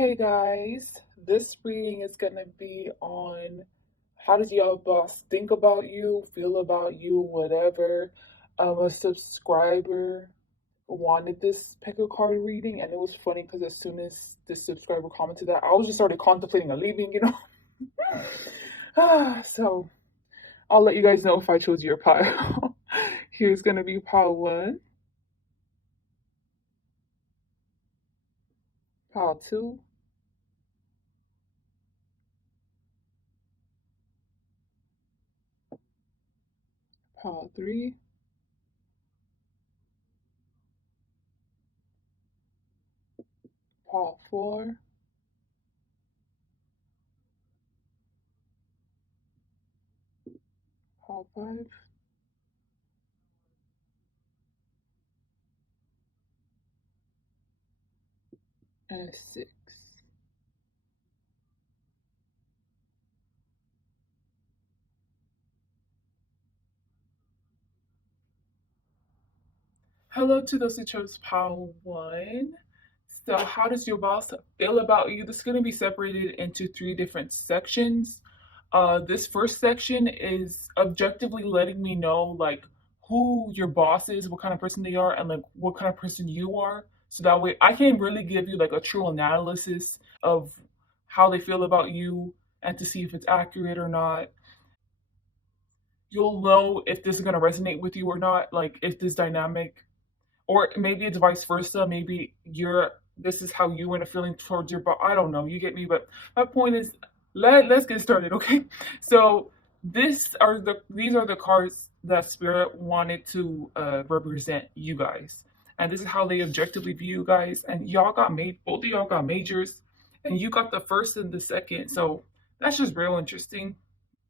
Hey guys, this reading is going to be on how does your boss think about you, feel about you, whatever. A subscriber wanted this pick a card reading, and it was funny because as soon as this subscriber commented that, I was just started contemplating on leaving. So I'll let you guys know if I chose your pile. Here's going to be pile one, pile two, pile three, pile four, pile five, and six. Hello to those who chose pile one. So, how does your boss feel about you? This is going to be separated into three different sections. This first section is objectively letting me know like who your boss is, what kind of person they are, and like what kind of person you are. So that way, I can really give you like a true analysis of how they feel about you and to see if it's accurate or not. You'll know if this is going to resonate with you or not, like if this dynamic, or maybe it's vice versa. Maybe you're this is how you end up feeling towards your boss. I don't know. You get me? But my point is, let's get started, okay? So these are the cards that Spirit wanted to represent you guys, and this is how they objectively view you guys. And y'all got made. Both of y'all got majors, and you got the first and the second. So that's just real interesting.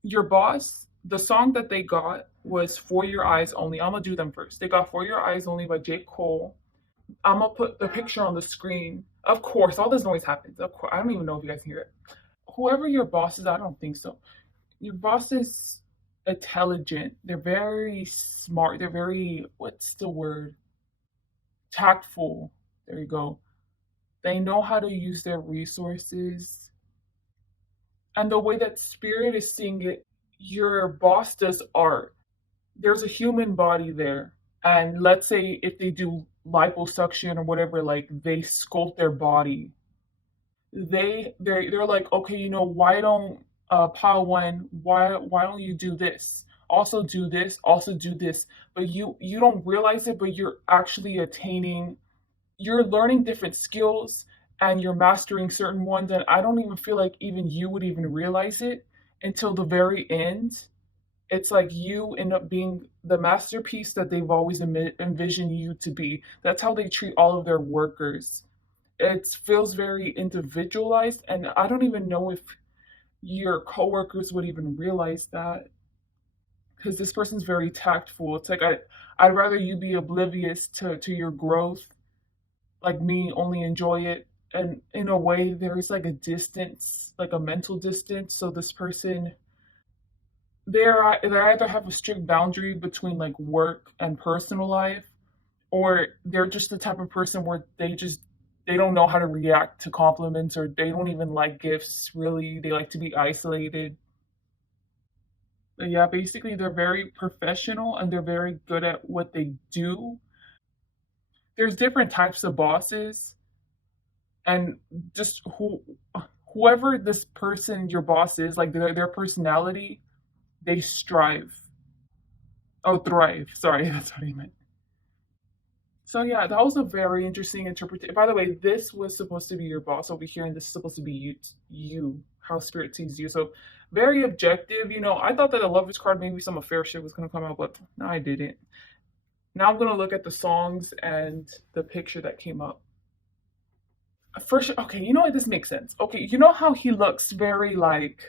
Your boss, the song that they got was For Your Eyes Only. I'm gonna do them first. They got For Your Eyes Only by J. Cole. I'm gonna put the picture on the screen. Of course, all this noise happens. Of course, I don't even know if you guys hear it. Whoever your boss is, I don't think so. Your boss is intelligent. They're very smart. They're very, what's the word? Tactful. There you go. They know how to use their resources. And the way that Spirit is seeing it, your boss does art. There's a human body there. And let's say if they do liposuction or whatever, like they sculpt their body, they're like, okay, why don't pile one, why don't you do this? Also do this, also do this. But you don't realize it, but you're actually attaining, you're learning different skills and you're mastering certain ones. And I don't even feel like even you would even realize it until the very end. It's like you end up being the masterpiece that they've always envisioned you to be. That's how they treat all of their workers. It feels very individualized, and I don't even know if your coworkers would even realize that because this person's very tactful. It's like I'd rather you be oblivious to your growth, like me only enjoy it. And in a way, there's like a distance, like a mental distance. So this person, they either have a strict boundary between like work and personal life, or they're just the type of person where they don't know how to react to compliments, or they don't even like gifts really. They like to be isolated. But yeah, basically they're very professional and they're very good at what they do. There's different types of bosses, and just whoever this person your boss is, like their personality, they strive. Oh, thrive. Sorry, that's what I meant. So yeah, that was a very interesting interpretation. By the way, this was supposed to be your boss over here, and this is supposed to be you, how Spirit sees you. So very objective. I thought that a Lovers card, maybe some affair shit was gonna come out, but no, I didn't. Now I'm gonna look at the songs and the picture that came up. First, okay, you know what? This makes sense. Okay, you know how he looks very like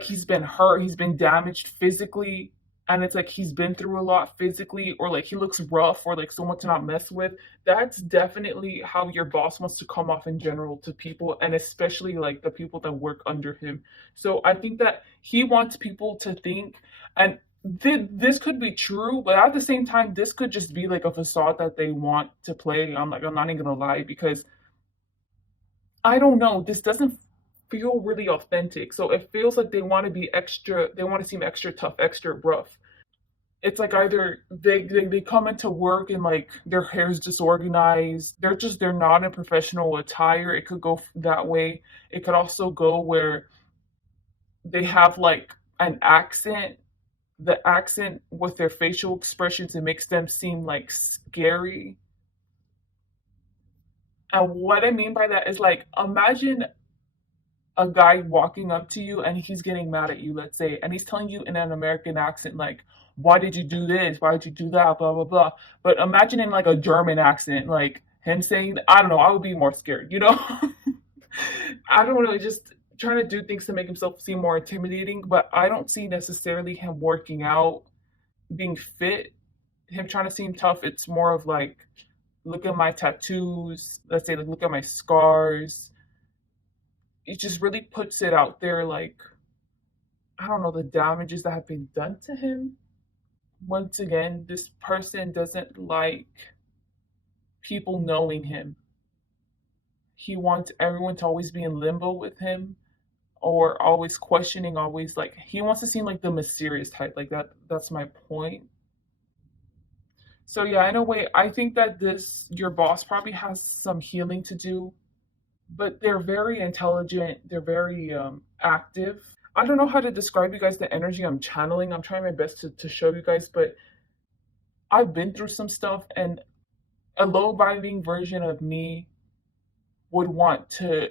he's been hurt, he's been damaged physically, and it's like he's been through a lot physically, or like he looks rough, or like someone to not mess with. That's definitely how your boss wants to come off in general to people, and especially like the people that work under him. So I think that he wants people to think, and this could be true, but at the same time, this could just be like a facade that they want to play. I'm not even gonna lie, because I don't know. This doesn't feel really authentic. So it feels like they want to be extra, they want to seem extra tough, extra rough. It's like either they come into work and like their hair's disorganized. They're not in professional attire. It could go that way. It could also go where they have like an accent. The accent with their facial expressions, it makes them seem like scary. And what I mean by that is like imagine a guy walking up to you and he's getting mad at you, let's say, and he's telling you in an American accent, like, why did you do this? Why did you do that? Blah, blah, blah. But imagine in like a German accent, like him saying, I don't know, I would be more scared, you know? I don't know, just trying to do things to make himself seem more intimidating, but I don't see necessarily him working out, being fit, him trying to seem tough. It's more of like, look at my tattoos, let's say, like, look at my scars. It just really puts it out there like, I don't know, the damages that have been done to him. Once again, this person doesn't like people knowing him. He wants everyone to always be in limbo with him or always questioning, always like he wants to seem like the mysterious type. Like that's my point. So yeah, in a way, I think that this your boss probably has some healing to do, but they're very intelligent, they're very active. I don't know how to describe you guys the energy I'm channeling. I'm trying my best to show you guys, but I've been through some stuff, and a low vibing version of me would want to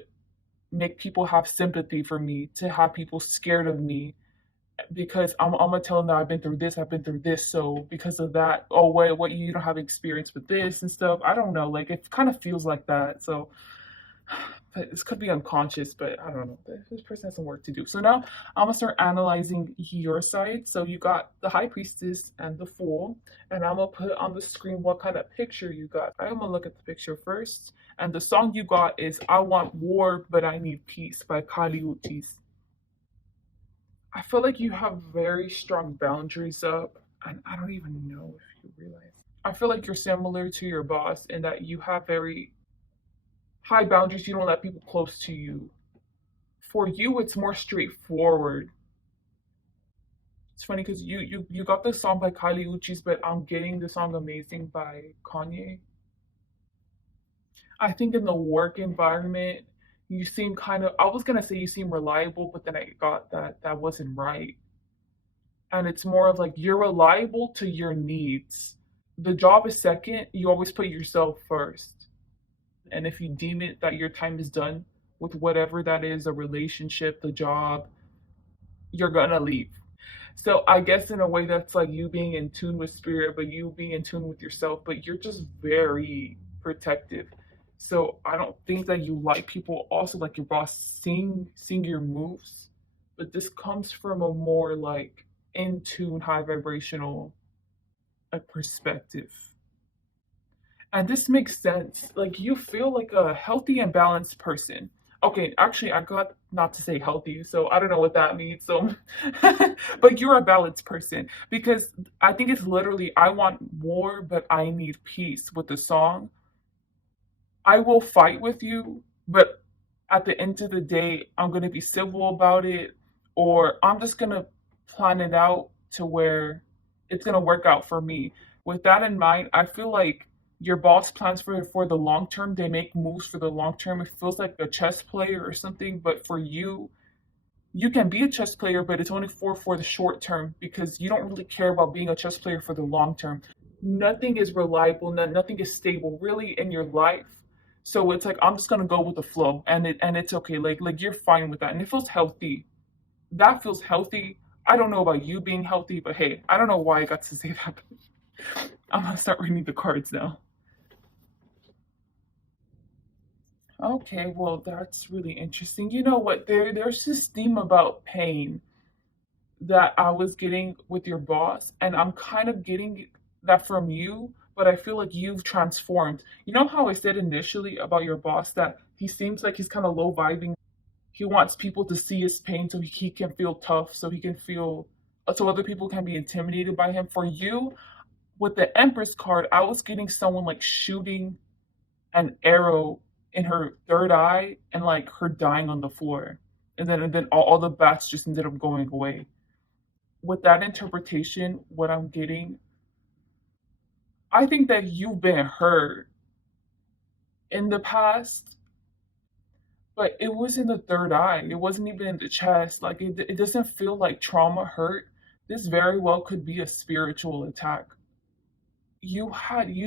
make people have sympathy for me, to have people scared of me, because I'm gonna tell them that I've been through this. So because of that, oh wait, what you don't have experience with this and stuff. I don't know, like it kind of feels like that. So but this could be unconscious, but I don't know. This person has some work to do. So now I'm gonna start analyzing your side. So you got the High Priestess and the Fool, and I'm gonna put on the screen what kind of picture you got. I'm gonna look at the picture first, and the song you got is "I Want War But I Need Peace" by Kali Uchis. I feel like you have very strong boundaries up, and I don't even know if you realize. I feel like you're similar to your boss in that you have very high boundaries. You don't let people close to you. For you, it's more straightforward. It's funny because you got the song by Kylie Uchis, but I'm getting the song "Amazing" by Kanye. I think in the work environment, you seem kind of. I was gonna say you seem reliable, but then I got that that wasn't right. And it's more of like you're reliable to your needs. The job is second. You always put yourself first. And if you deem it that your time is done with whatever that is, a relationship, the job, you're gonna leave. So I guess in a way that's like you being in tune with spirit, but you being in tune with yourself, but you're just very protective. So I don't think that you like people also like your boss seeing your moves, but this comes from a more like in tune, high vibrational perspective. And this makes sense. Like you feel like a healthy and balanced person. Okay, actually, I got not to say healthy, so I don't know what that means. So, but you're a balanced person because I think it's literally I want war, but I need peace with the song. I will fight with you, but at the end of the day, I'm going to be civil about it, or I'm just going to plan it out to where it's going to work out for me. With that in mind, I feel like your boss plans for the long term. They make moves for the long term. It feels like a chess player or something, but for you, you can be a chess player, but it's only for the short term because you don't really care about being a chess player for the long term. Nothing is reliable, nothing is stable really in your life. So it's like I'm just gonna go with the flow, and it's okay. Like you're fine with that, and it feels healthy. That feels healthy. I don't know about you being healthy, but hey, I don't know why I got to say that. I'm gonna start reading the cards now. Okay, well that's really interesting. You know what? There's this theme about pain that I was getting with your boss, and I'm kind of getting that from you, but I feel like you've transformed. You know how I said initially about your boss that he seems like he's kind of low vibing. He wants people to see his pain so he can feel tough, so he can feel, so other people can be intimidated by him. For you, with the Empress card, I was getting someone like shooting an arrow in her third eye and like her dying on the floor. And then all the bats just ended up going away. With that interpretation, what I'm getting, I think that you've been hurt in the past, but it was in the third eye. It wasn't even in the chest. Like it doesn't feel like trauma hurt. This very well could be a spiritual attack. You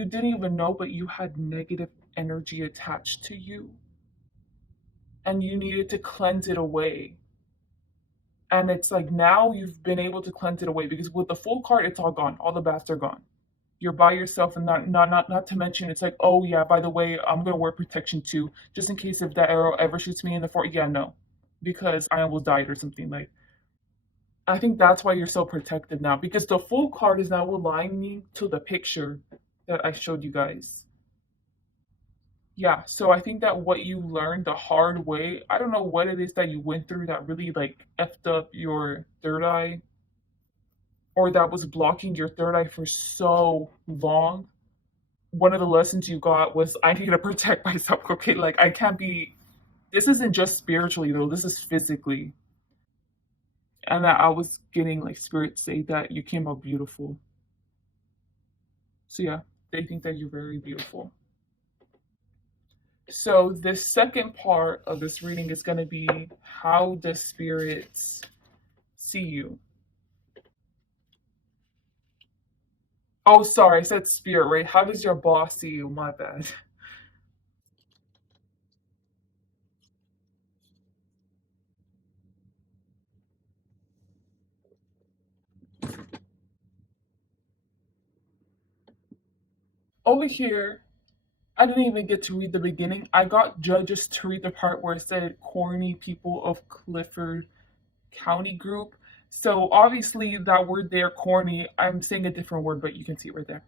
didn't even know, but you had negative energy attached to you, and you needed to cleanse it away. And it's like now you've been able to cleanse it away because with the full card, it's all gone. All the bats are gone. You're by yourself, and not to mention, it's like, oh yeah, by the way, I'm gonna wear protection too, just in case if that arrow ever shoots me in the foot. Yeah, no, because I almost died or something. Like I think that's why you're so protected now because the full card is now aligning to the picture that I showed you guys. Yeah, so I think that what you learned the hard way, I don't know what it is that you went through that really like effed up your third eye or that was blocking your third eye for so long. One of the lessons you got was I need to protect myself. Okay, like I can't be, this isn't just spiritually though, this is physically. And that I was getting like spirits say that you came out beautiful. So yeah, they think that you're very beautiful. So the second part of this reading is going to be how does spirits see you? Oh, sorry, I said spirit, right? How does your boss see you? My bad. Over here, I didn't even get to read the beginning. I got judges to read the part where it said corny people of Clifford County Group. So obviously that word there, corny, I'm saying a different word, but you can see it right there.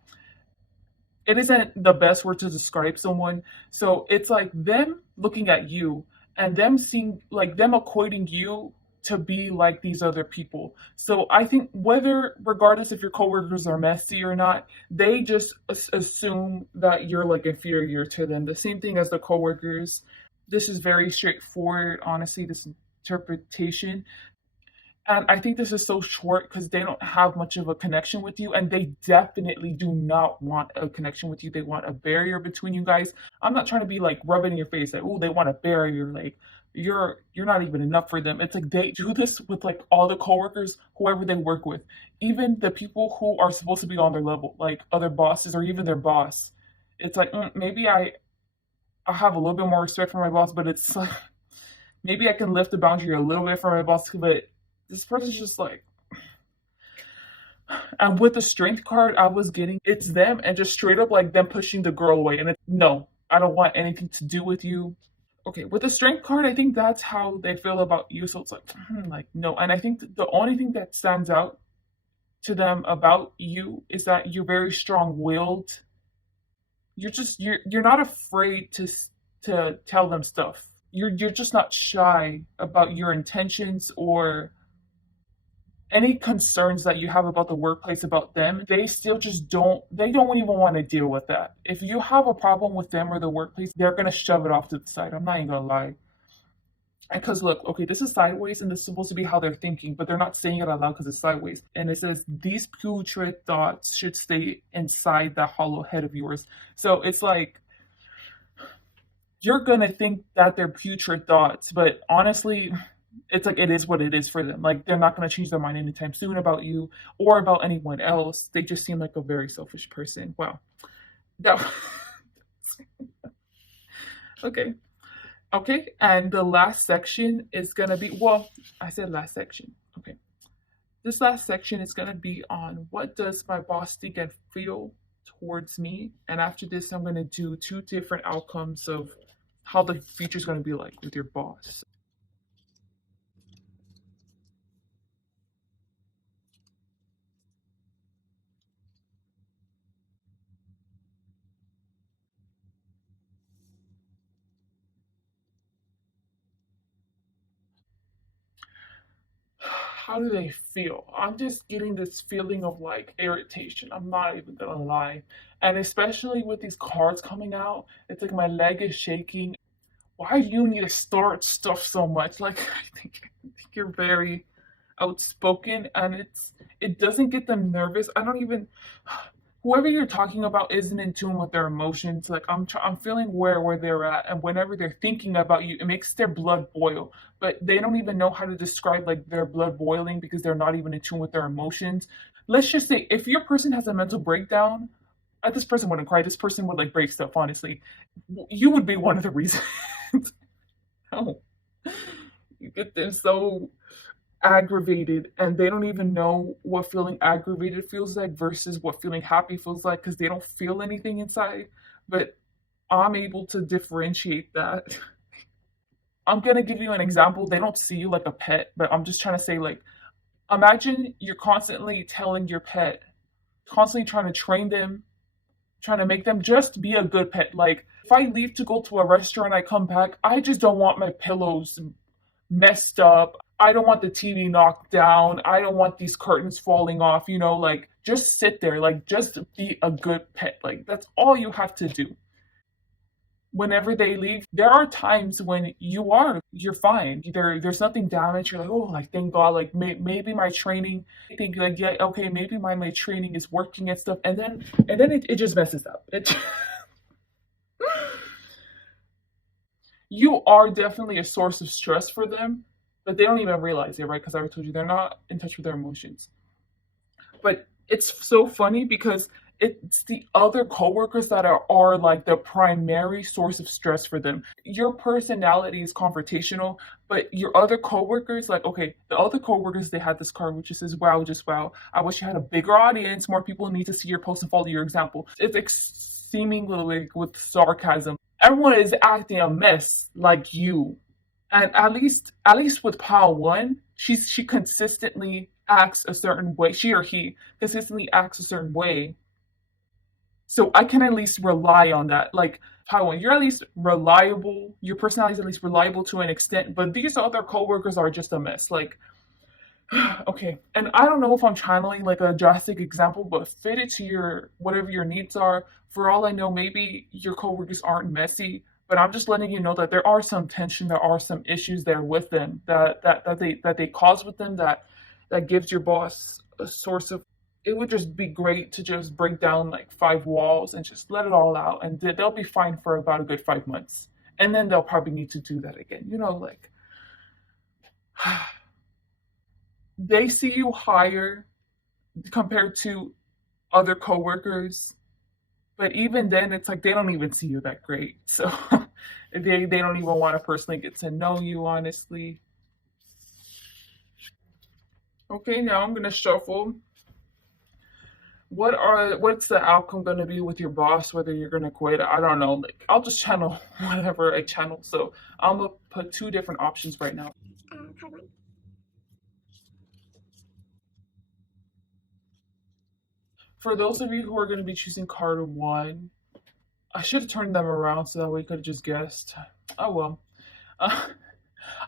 It isn't the best word to describe someone. So it's like them looking at you and them seeing like them equating you to be like these other people. So I think whether regardless if your coworkers are messy or not, they just assume that you're like inferior to them. The same thing as the coworkers. This is very straightforward, honestly, this interpretation. And I think this is so short because they don't have much of a connection with you, and they definitely do not want a connection with you. They want a barrier between you guys. I'm not trying to be like rubbing in your face like, oh, they want a barrier. Like you're not even enough for them. It's like they do this with like all the coworkers, whoever they work with, even the people who are supposed to be on their level, like other bosses or even their boss. It's like maybe I have a little bit more respect for my boss, but it's like maybe I can lift the boundary a little bit for my boss, but this person's just like, and with the strength card I was getting, it's them and just straight up like them pushing the girl away. And it's no, I don't want anything to do with you. Okay, with the strength card, I think that's how they feel about you. So it's like no. And I think the only thing that stands out to them about you is that you're very strong-willed. You're not afraid to tell them stuff. You're just not shy about your intentions or any concerns that you have about the workplace about them. They still just don't even want to deal with that. If you have a problem with them or the workplace, they're going to shove it off to the side. I'm not even going to lie. Because look, okay, this is sideways and this is supposed to be how they're thinking, but they're not saying it out loud because it's sideways. And it says these putrid thoughts should stay inside that hollow head of yours. So it's like you're gonna think that they're putrid thoughts, but honestly, it's like it is what it is for them. Like they're not gonna change their mind anytime soon about you or about anyone else. They just seem like a very selfish person. Wow. That okay. Okay. And the last section is gonna be well, I said last section. Okay. This last section is gonna be on what does my boss think and feel towards me. And after this, I'm gonna do two different outcomes of how the future is gonna be like with your boss. How do they feel? I'm just getting this feeling of like irritation. I'm not even gonna lie. And especially with these cards coming out, it's like my leg is shaking. why do you need to start stuff so much? Like, I think you're very outspoken, and it doesn't get them nervous. I don't even whoever you're talking about isn't in tune with their emotions. Like I'm feeling where they're at, and whenever they're thinking about you, it makes their blood boil. But they don't even know how to describe like their blood boiling because they're not even in tune with their emotions. Let's just say if your person has a mental breakdown, this person wouldn't cry. This person would like break stuff. Honestly, you would be one of the reasons. No, you get them so aggravated and they don't even know what feeling aggravated feels like versus what feeling happy feels like because they don't feel anything inside. But I'm able to differentiate that. I'm gonna give you an example. They don't see you like a pet, but I'm just trying to say, like, imagine you're constantly telling your pet, constantly trying to train them, trying to make them just be a good pet. Like, if I leave to go to a restaurant, I come back, I just don't want my pillows messed up. I don't want the TV knocked down. I don't want these curtains falling off, like just sit there, like just be a good pet. Like that's all you have to do. Whenever they leave, there are times when you're fine. There's nothing damaged. You're like, oh, like thank God, like maybe my training, I think like yeah, okay, maybe my training is working and stuff. And then it just messes up. You are definitely a source of stress for them, but they don't even realize it, right? Because I already told you they're not in touch with their emotions. But it's so funny because it's the other coworkers that are like the primary source of stress for them. Your personality is confrontational, but your other coworkers, like okay, the other coworkers they had this card which just says, "Wow, just wow. I wish you had a bigger audience. More people need to see your post and follow your example." It's seemingly like with sarcasm. Everyone is acting a mess like you, and at least with Pal One, she consistently acts a certain way. She or he consistently acts a certain way, so I can at least rely on that. Like Pal One, you're at least reliable. Your personality is at least reliable to an extent, but these other coworkers are just a mess. Like okay, and I don't know if I'm channeling like a drastic example, but fit it to your whatever your needs are. For all I know, maybe your coworkers aren't messy, but I'm just letting you know that there are some tension, there are some issues there with them that they cause with them that gives your boss a source of. It would just be great to just break down like five walls and just let it all out, and they'll be fine for about a good 5 months, and then they'll probably need to do that again. Like they see you higher compared to other coworkers, but even then it's like they don't even see you that great. So they don't even want to personally get to know you honestly. Okay, now I'm gonna shuffle. What's the outcome gonna be with your boss, whether you're gonna quit? I don't know. Like I'll just channel whatever I channel. So I'm gonna put two different options right now. For those of you who are gonna be choosing card one, I should have turned them around so that way you could have just guessed. Oh well. Uh,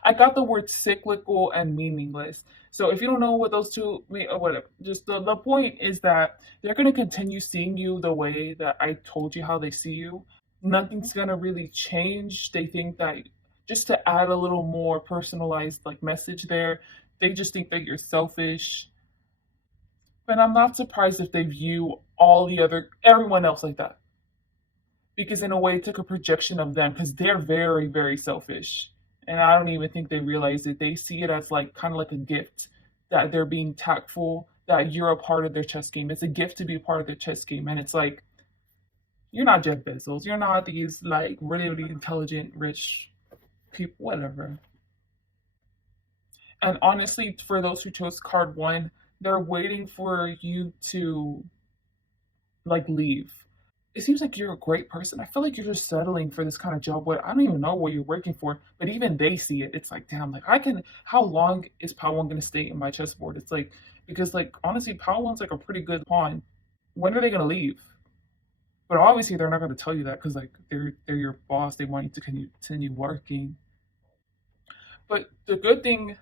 I got the word cyclical and meaningless. So if you don't know what those two mean, or whatever, just the point is that they're going to continue seeing you the way that I told you how they see you. Nothing's going to really change. They think that just to add a little more personalized like message there, they just think that you're selfish. But I'm not surprised if they view everyone else like that. Because in a way, it took a projection of them because they're very, very selfish. And I don't even think they realize it. They see it as like kind of like a gift that they're being tactful, that you're a part of their chess game. It's a gift to be a part of their chess game. And it's like, you're not Jeff Bezos. You're not these like really, really intelligent, rich people, whatever. And honestly, for those who chose card one, they're waiting for you to like leave. It seems like you're a great person. I feel like you're just settling for this kind of job where I don't even know what you're working for, but even they see it. It's like, damn, like how long is Power One gonna stay in my chessboard? It's like, because like honestly, Power One's like a pretty good pawn. When are they gonna leave? But obviously they're not gonna tell you that because like they're your boss. They want you to continue working. But the good thing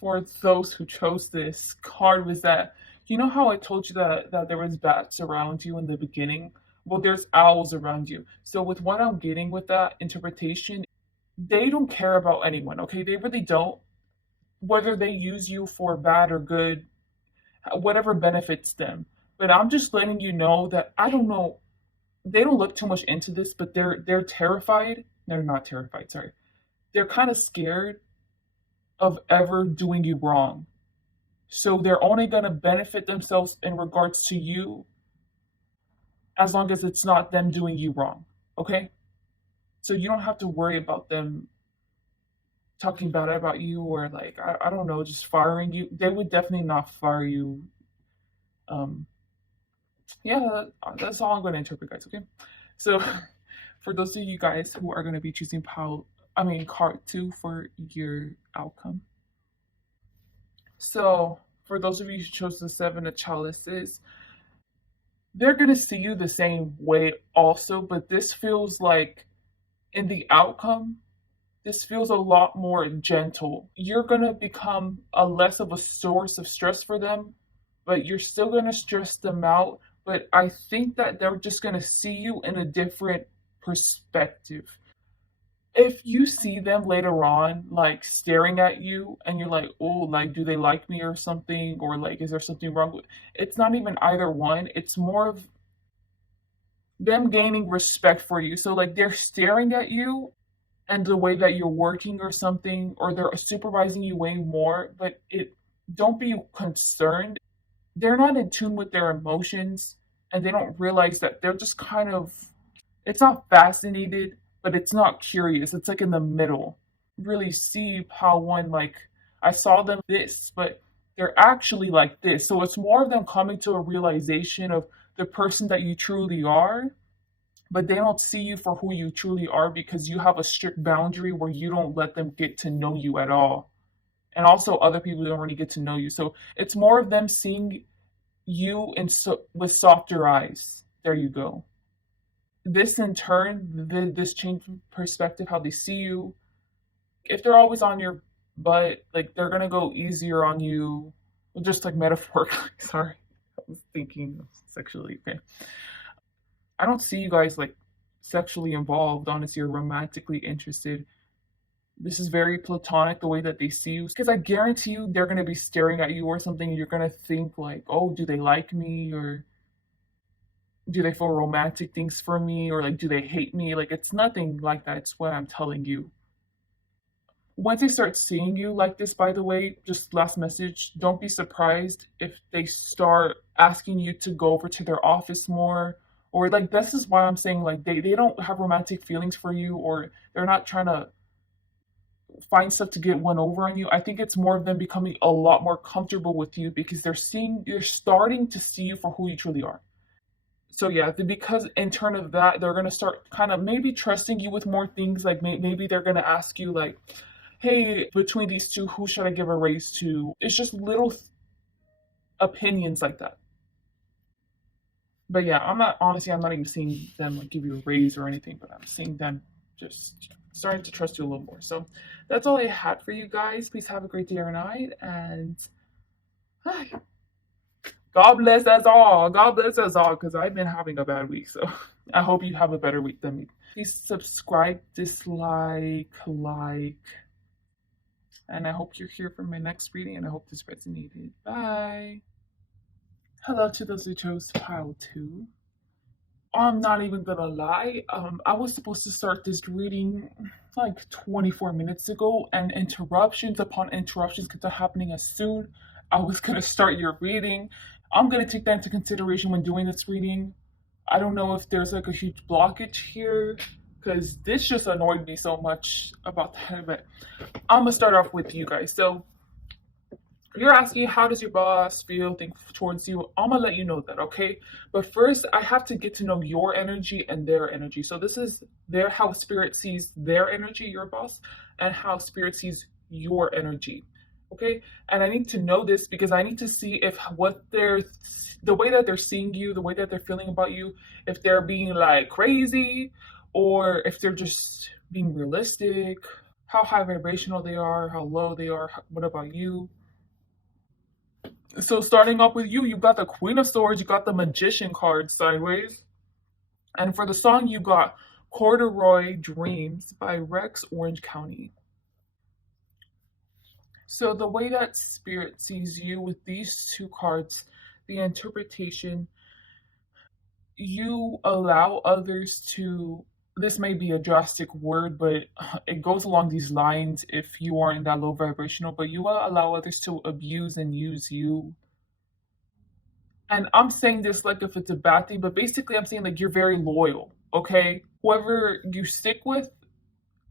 for those who chose this card was that how I told you that there was bats around you in the beginning. Well, there's owls around you. So with what I'm getting with that interpretation, they don't care about anyone, okay? They really don't. Whether they use you for bad or good, whatever benefits them. But I'm just letting you know that I don't know. They don't look too much into this, but they're terrified. They're not terrified. Sorry, they're kind of scared of ever doing you wrong. So they're only gonna benefit themselves in regards to you as long as it's not them doing you wrong. Okay? So you don't have to worry about them talking bad about you or like I don't know, just firing you. They would definitely not fire you. Um, yeah, that's all I'm going to interpret, guys. Okay, so for those of you guys who are going to be choosing card two for your outcome. So for those of you who chose the seven of chalices, they're going to see you the same way also, but this feels like in the outcome, this feels a lot more gentle. You're going to become a less of a source of stress for them, but you're still going to stress them out. But I think that they're just going to see you in a different perspective. If you see them later on, like staring at you, and you're like, oh, like, do they like me or something? Or like, is there something wrong with it's not even either one. It's more of them gaining respect for you. So, like, they're staring at you and the way that you're working or something, or they're supervising you way more, but it don't be concerned. They're not in tune with their emotions and they don't realize that they're just kind of it's not fascinated, but it's not curious. It's like in the middle. Really see how one like I saw them this, but they're actually like this. So it's more of them coming to a realization of the person that you truly are, but they don't see you for who you truly are because you have a strict boundary where you don't let them get to know you at all. And also other people don't really get to know you. So it's more of them seeing you with softer eyes. There you go. This in turn, this change of perspective, how they see you. If they're always on your butt, like they're gonna go easier on you, just like metaphorically. Sorry, I was thinking sexually. Okay, I don't see you guys like sexually involved, honestly, or romantically interested. This is very platonic the way that they see you. Because I guarantee you they're going to be staring at you or something. And you're going to think, like, oh, do they like me? Or do they feel romantic things for me? Or like, do they hate me? Like, it's nothing like that. It's what I'm telling you. Once they start seeing you like this, by the way, just last message, don't be surprised if they start asking you to go over to their office more. Or like this is why I'm saying like they don't have romantic feelings for you or they're not trying to find stuff to get one over on you. I think it's more of them becoming a lot more comfortable with you because you're starting to see you for who you truly are. So yeah, because in turn of that, they're gonna start kind of maybe trusting you with more things. Like maybe they're gonna ask you like, "Hey, between these two, who should I give a raise to?" It's just little opinions like that. But yeah, I'm not even seeing them like give you a raise or anything, but I'm seeing them just starting to trust you a little more. So that's all I had for you guys. Please have a great day or night, and God bless us all. God bless us all, because I've been having a bad week. So I hope you have a better week than me. Please subscribe, dislike, like, and I hope you're here for my next reading, and I hope this resonated. Bye. Hello to those who chose pile 2. I'm not even gonna lie. I was supposed to start this reading like 24 minutes ago, and interruptions upon interruptions kept happening as soon I was gonna start your reading. I'm gonna take that into consideration when doing this reading. I don't know if there's like a huge blockage here, because this just annoyed me so much about that. But I'm gonna start off with you guys. So you're asking how does your boss feel think towards you. I'm gonna let you know that, okay? But first I have to get to know your energy and their energy. So this is their how spirit sees their energy, your boss, and how spirit sees your energy, okay? And I need to know this because I need to see if the way that they're seeing you, the way that they're feeling about you, if they're being like crazy or if they're just being realistic, how high vibrational they are, how low they are. What about you? So starting off with you, you got the Queen of Swords, you got the Magician card sideways. And for the song, you got Corduroy Dreams by Rex Orange County. So the way that Spirit sees you with these two cards, the interpretation, you allow others to, this may be a drastic word, but it goes along these lines if you are in that low vibrational, but you allow others to abuse and use you. And I'm saying this like if it's a bad thing, but basically I'm saying like you're very loyal, okay? Whoever you stick with,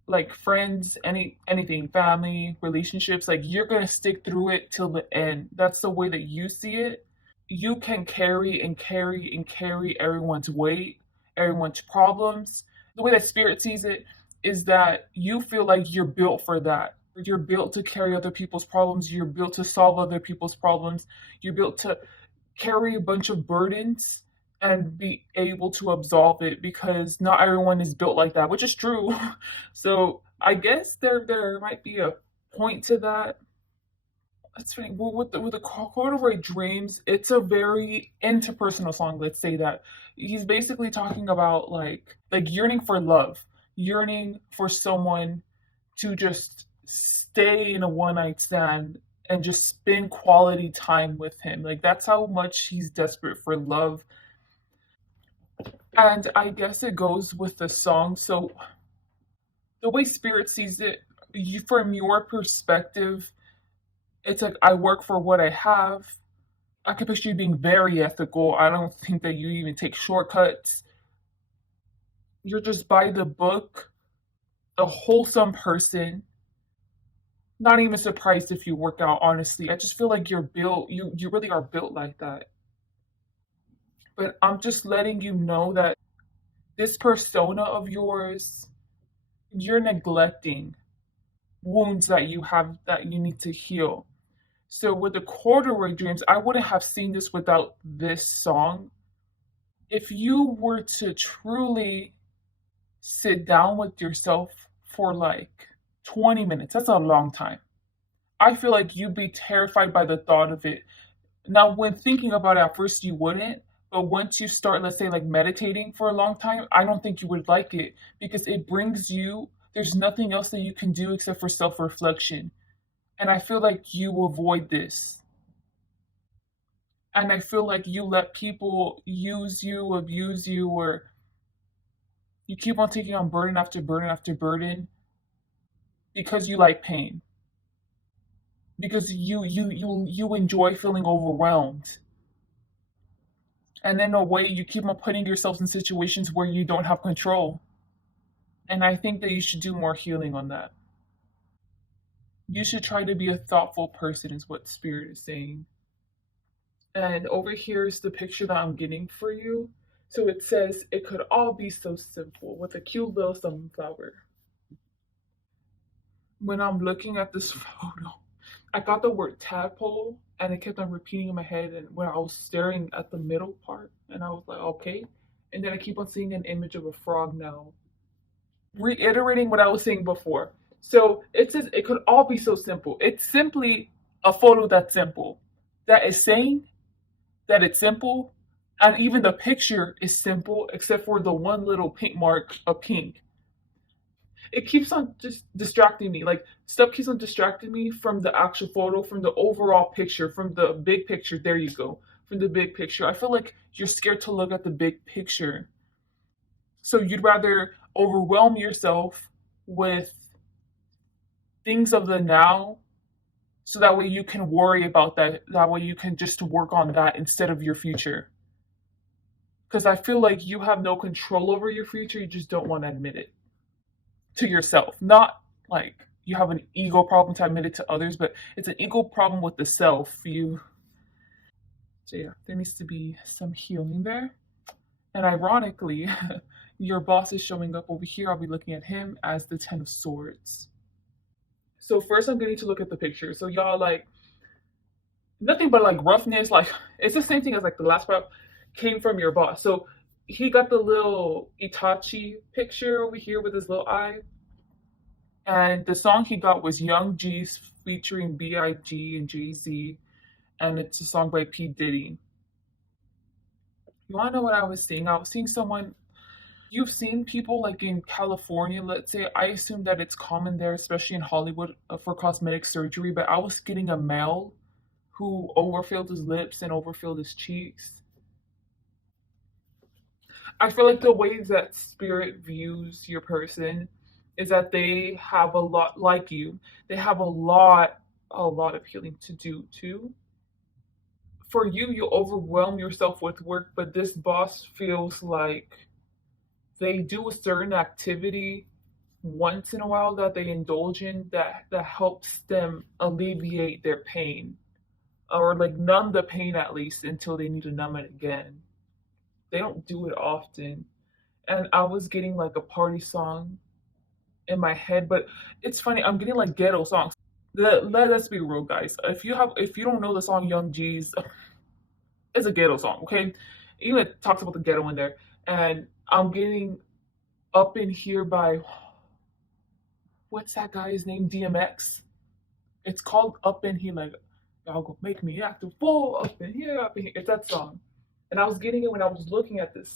like friends, anything, family, relationships, like you're gonna stick through it till the end. That's the way that you see it. You can carry and carry and carry everyone's weight, everyone's problems. The way that Spirit sees it is that you feel like you're built for that. You're built to carry other people's problems. You're built to solve other people's problems. You're built to carry a bunch of burdens and be able to absolve it because not everyone is built like that, which is true. So I guess there might be a point to that. That's right. Well, with the Corduroy Dreams, it's a very interpersonal song. Let's say that he's basically talking about like yearning for love, yearning for someone to just stay in a one night stand and just spend quality time with him. Like that's how much he's desperate for love. And I guess it goes with the song. So the way Spirit sees it, from your perspective, it's like I work for what I have. I could picture you being very ethical. I don't think that you even take shortcuts. You're just by the book, a wholesome person. Not even surprised if you work out, honestly. I just feel like you're built, you really are built like that. But I'm just letting you know that this persona of yours, you're neglecting wounds that you have that you need to heal. So with the Corduroy Dreams, I wouldn't have seen this without this song. If you were to truly sit down with yourself for like 20 minutes, that's a long time. I feel like you'd be terrified by the thought of it. Now, when thinking about it at first, you wouldn't. But once you start, let's say, like meditating for a long time, I don't think you would like it because it brings you, there's nothing else that you can do except for self reflection. And I feel like you avoid this. And I feel like you let people use you, abuse you, or you keep on taking on burden after burden after burden because you like pain. Because you enjoy feeling overwhelmed. And in a way you keep on putting yourselves in situations where you don't have control. And I think that you should do more healing on that. You should try to be a thoughtful person, is what Spirit is saying. And over here is the picture that I'm getting for you. So it says, it could all be so simple with a cute little sunflower. When I'm looking at this photo, I got the word tadpole and it kept on repeating in my head. And when I was staring at the middle part, and I was like, okay. And then I keep on seeing an image of a frog now, reiterating what I was saying before. So it says it could all be so simple. It's simply a photo that's simple, that is saying that it's simple, and even the picture is simple, except for the one little pink mark of pink. It keeps on just distracting me. Like stuff keeps on distracting me from the actual photo, from the overall picture, from the big picture. There you go. From the big picture. I feel like you're scared to look at the big picture. So you'd rather overwhelm yourself with things of the now so that way you can worry about that. That way you can just work on that instead of your future. Because I feel like you have no control over your future, you just don't want to admit it to yourself. Not like you have an ego problem to admit it to others, but it's an ego problem with the self. So yeah, there needs to be some healing there. And ironically, your boss is showing up over here. I'll be looking at him as the Ten of Swords. So first I'm going to look at the picture. So y'all like nothing but like roughness, like it's the same thing as like the last part came from your boss. So he got the little Itachi picture over here with his little eye. And the song he got was Young G's featuring B.I.G. and Jay-Z. And it's a song by P. Diddy. You wanna know what I was seeing? I was seeing someone, you've seen people like in California, let's say, I assume that it's common there, especially in Hollywood, for cosmetic surgery, but I was getting a male who overfilled his lips and overfilled his cheeks. I feel like the way that spirit views your person is that they have a lot, like you, they have a lot of healing to do too. For you, you overwhelm yourself with work, but this boss feels like they do a certain activity once in a while that they indulge in that helps them alleviate their pain, or like numb the pain at least until they need to numb it again. They don't do it often. And I was getting like a party song in my head, but it's funny, I'm getting like ghetto songs. Let's be real, guys. If you don't know the song Young G's, it's a ghetto song, okay? Even it talks about the ghetto in there. And I'm getting Up in Here by, what's that guy's name? DMX. It's called Up in Here, like, y'all go make me act a fool up in here, up in here. It's that song. And I was getting it when I was looking at this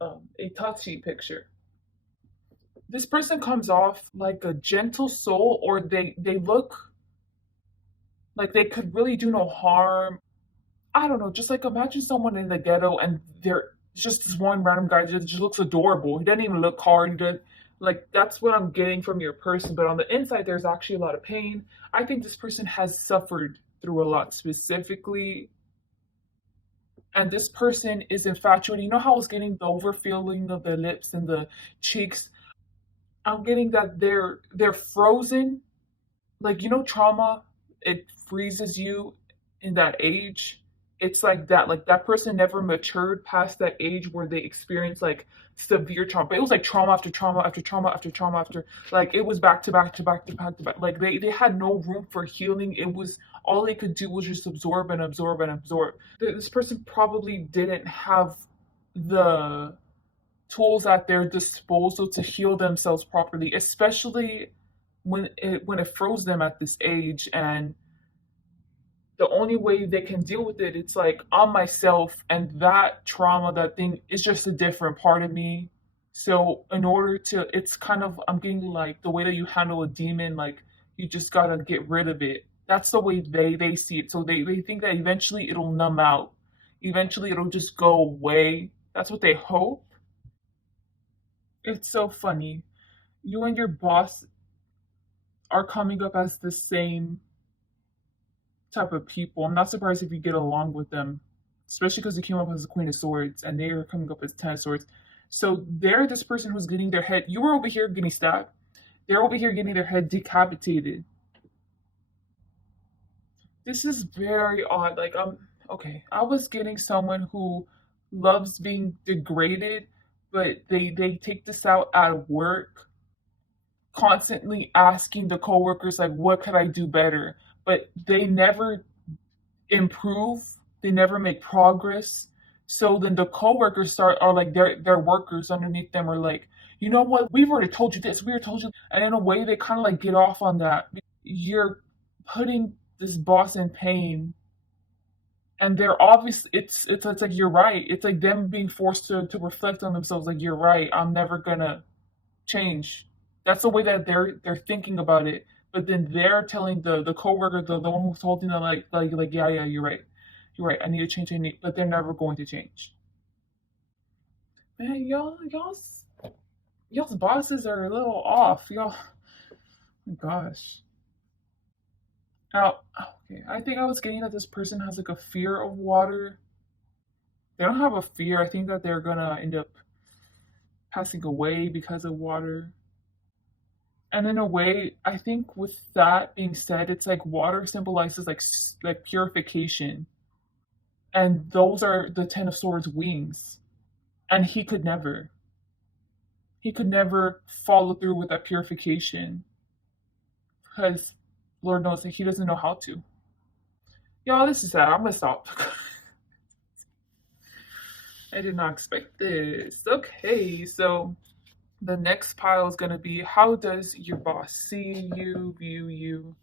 a touchy picture. This person comes off like a gentle soul, or they look like they could really do no harm. I don't know, just like imagine someone in the ghetto and they're just this one random guy just looks adorable. He doesn't even look hard. He does like that's what I'm getting from your person. But on the inside, there's actually a lot of pain. I think this person has suffered through a lot specifically, and this person is infatuated. You know how I was getting the overfilling of the lips and the cheeks. I'm getting that they're frozen. Like you know, trauma it freezes you in that age. It's like that. Like that person never matured past that age where they experienced like severe trauma. But it was like trauma after trauma after trauma after trauma after like it was back to back to back to back to back. Like they had no room for healing. It was all they could do was just absorb and absorb and absorb. This person probably didn't have the tools at their disposal to heal themselves properly, especially when it froze them at this age. And the only way they can deal with it, it's like on myself, and that trauma, that thing is just a different part of me. So in order to, it's kind of, I'm getting like the way that you handle a demon, like you just gotta get rid of it. That's the way they see it. So they think that eventually it'll numb out, eventually it'll just go away. That's what they hope. It's so funny. You and your boss are coming up as the same type of people. I'm not surprised if you get along with them, especially because you came up as the Queen of Swords and they are coming up as Ten of Swords. So they're this person who's getting their head. You were over here getting stabbed. They're over here getting their head decapitated. This is very odd. Like, okay. I was getting someone who loves being degraded, but they take this out at work, constantly asking the coworkers like, "What could I do better?" But they never improve, they never make progress. So then the coworkers start are like their workers underneath them are like, you know what, we've already told you this, we already told you, and in a way they kind of like get off on that. You're putting this boss in pain, and they're obviously it's like you're right. It's like them being forced to reflect on themselves, like you're right, I'm never gonna change. That's the way that they're thinking about it. But then they're telling the coworker, the one who's holding them, like yeah, you're right, you're right. I need to change. I need, but they're never going to change. Man, y'all's bosses are a little off, y'all. Oh gosh. Now, okay, I think I was getting that this person has like a fear of water. They don't have a fear. I think that they're gonna end up passing away because of water. And in a way, I think with that being said, it's like water symbolizes like purification, and those are the Ten of Swords wings. And he could never follow through with that purification because Lord knows that he doesn't know how to. Y'all, this is sad. I'm gonna stop. I did not expect this. Okay, so the next pile is gonna be how does your boss see you, view you,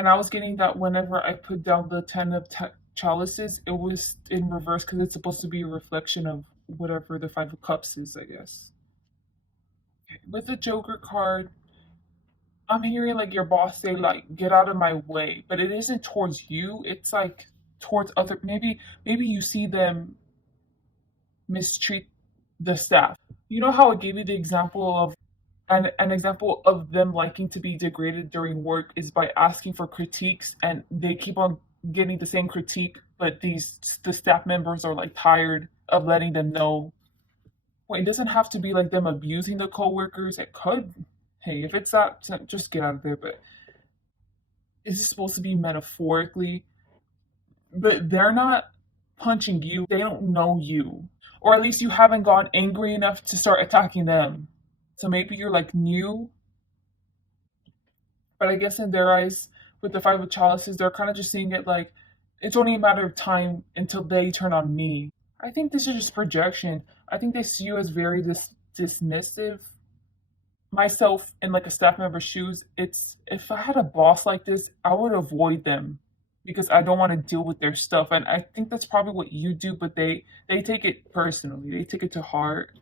And I was getting that whenever I put down the 10 of chalices, it was in reverse because it's supposed to be a reflection of whatever the 5 of cups is, I guess. With the Joker card, I'm hearing like your boss say like get out of my way, but it isn't towards you. It's like towards other, maybe you see them mistreat the staff. You know how I gave you the example of an example of them liking to be degraded during work is by asking for critiques and they keep on getting the same critique, but the staff members are like tired of letting them know. Well, it doesn't have to be like them abusing the coworkers. It could, hey, if it's that, just get out of there. But is it supposed to be metaphorically? But they're not punching you. They don't know you, or at least you haven't gone angry enough to start attacking them. So maybe you're like new, but I guess in their eyes, with the 5 of chalices, they're kind of just seeing it like it's only a matter of time until they turn on me. I think this is just projection. I think they see you as very dismissive. Myself in like a staff member's shoes, it's if I had a boss like this, I would avoid them because I don't want to deal with their stuff. And I think that's probably what you do, but they take it personally. They take it to heart.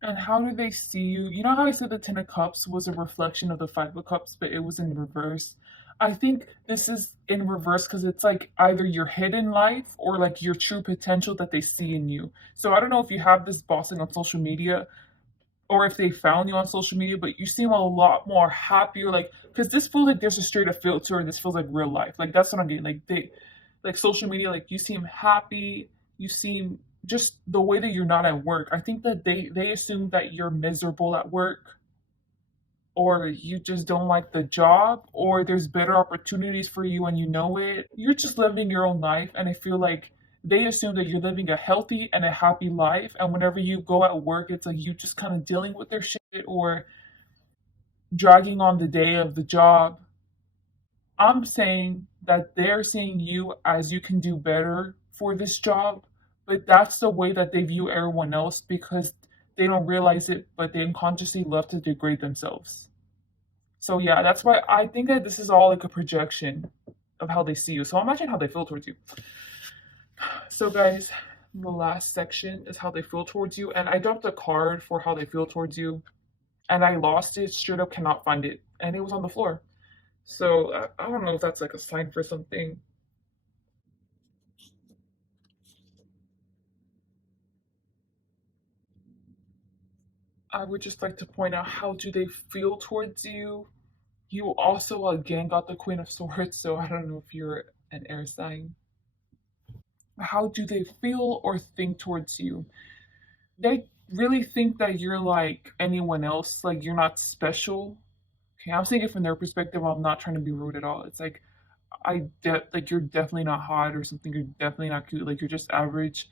And how do they see you? You know how I said the 10 of cups was a reflection of the 5 of cups, but it was in reverse? I think this is in reverse because it's like either your hidden life or like your true potential that they see in you. So I don't know if you have this bossing on social media or if they found you on social media, but you seem a lot more happier. Like, because this feels like there's a straight up filter and this feels like real life. Like, that's what I'm getting. Like social media, like, you seem happy. You seem just the way that you're not at work. I think that they assume that you're miserable at work or you just don't like the job or there's better opportunities for you and you know it. You're just living your own life. And I feel like they assume that you're living a healthy and a happy life. And whenever you go at work, it's like you just kind of dealing with their shit or dragging on the day of the job. I'm saying that they're seeing you as you can do better for this job, but that's the way that they view everyone else because they don't realize it, but they unconsciously love to degrade themselves. So yeah, that's why I think that this is all like a projection of how they see you. So imagine how they feel towards you. So guys, the last section is how they feel towards you, and I dropped a card for how they feel towards you, and I lost it. Straight up, cannot find it, and it was on the floor. So I don't know if that's like a sign for something. I would just like to point out how do they feel towards you. You also again got the Queen of Swords, so I don't know if you're an air sign. How do they feel or think towards you? They really think that you're like anyone else, like you're not special. Okay, I'm saying it from their perspective. I'm not trying to be rude at all. It's like like you're definitely not hot or something. You're definitely not cute. Like you're just average.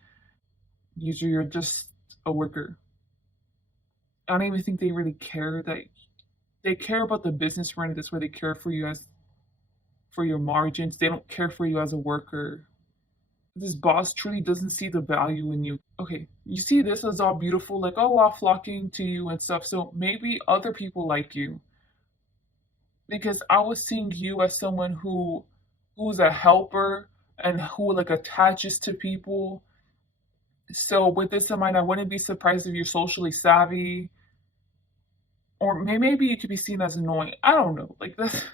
Usually, you're just a worker. I don't even think they really care that they care about the business run. This way, they care for you as for your margins. They don't care for you as a worker. This boss truly doesn't see the value in you. Okay, you see this as all beautiful, like oh wow, flocking to you and stuff. So maybe other people like you because I was seeing you as someone who's a helper and who like attaches to people. So with this in mind, I wouldn't be surprised if you're socially savvy, or maybe you could be seen as annoying. I don't know, like this.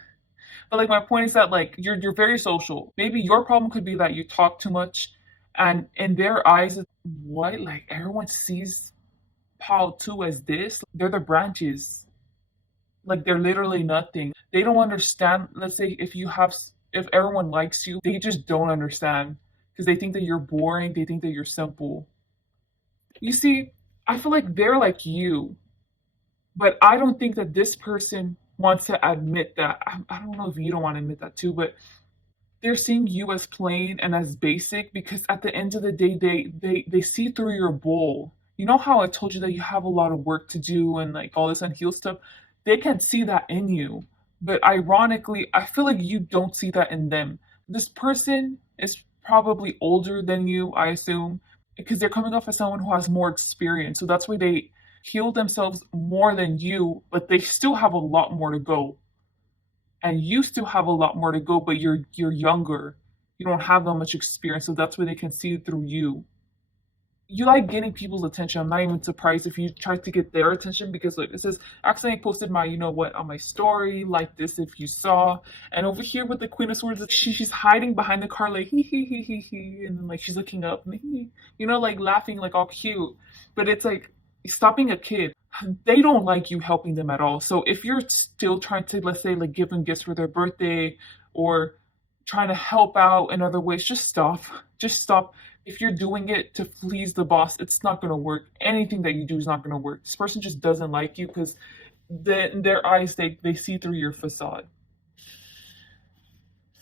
But like my point is that like you're very social. Maybe your problem could be that you talk too much, and in their eyes, what like everyone sees Paul too as this. They're the branches. Like they're literally nothing. They don't understand. Let's say if everyone likes you, they just don't understand because they think that you're boring. They think that you're simple. You see, I feel like they're like you, but I don't think that this person wants to admit that. I don't know if you don't want to admit that too, but they're seeing you as plain and as basic because at the end of the day, they see through your bull. You know how I told you that you have a lot of work to do and like all this unhealed stuff? They can see that in you. But ironically, I feel like you don't see that in them. This person is probably older than you, I assume, because they're coming off as someone who has more experience. So that's why they heal themselves more than you, but they still have a lot more to go. and you still have a lot more to go, but you're younger. You don't have that much experience, so that's where they can see through you. You like getting people's attention. I'm not even surprised if you try to get their attention because look, it says accidentally posted my you know what on my story, like this if you saw. And over here with the Queen of Swords, she's hiding behind the car like hee hee hee hee hee, and then like she's looking up, you know, like laughing like all cute. But it's like stopping a kid. They don't like you helping them at all. So if you're still trying to, let's say, like give them gifts for their birthday or trying to help out in other ways, just stop. Just stop. If you're doing it to please the boss, it's not going to work. Anything that you do is not going to work. This person just doesn't like you because in their eyes, they see through your facade.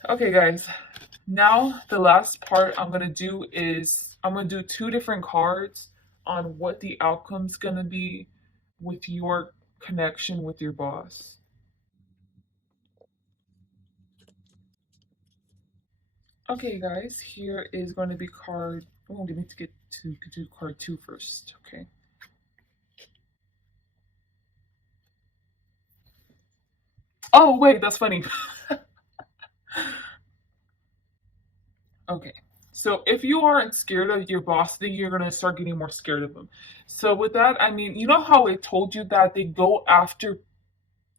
Okay, guys. Now, the last part I'm going to do is I'm going to do two different cards on what the outcome's going to be with your connection with your boss. Okay, guys, here is going to be card. Oh, we need to get to do card 2 first. Okay. Oh, wait, that's funny. Okay. So if you aren't scared of your boss, then you're gonna start getting more scared of them. So with that, I mean, you know how I told you that they go after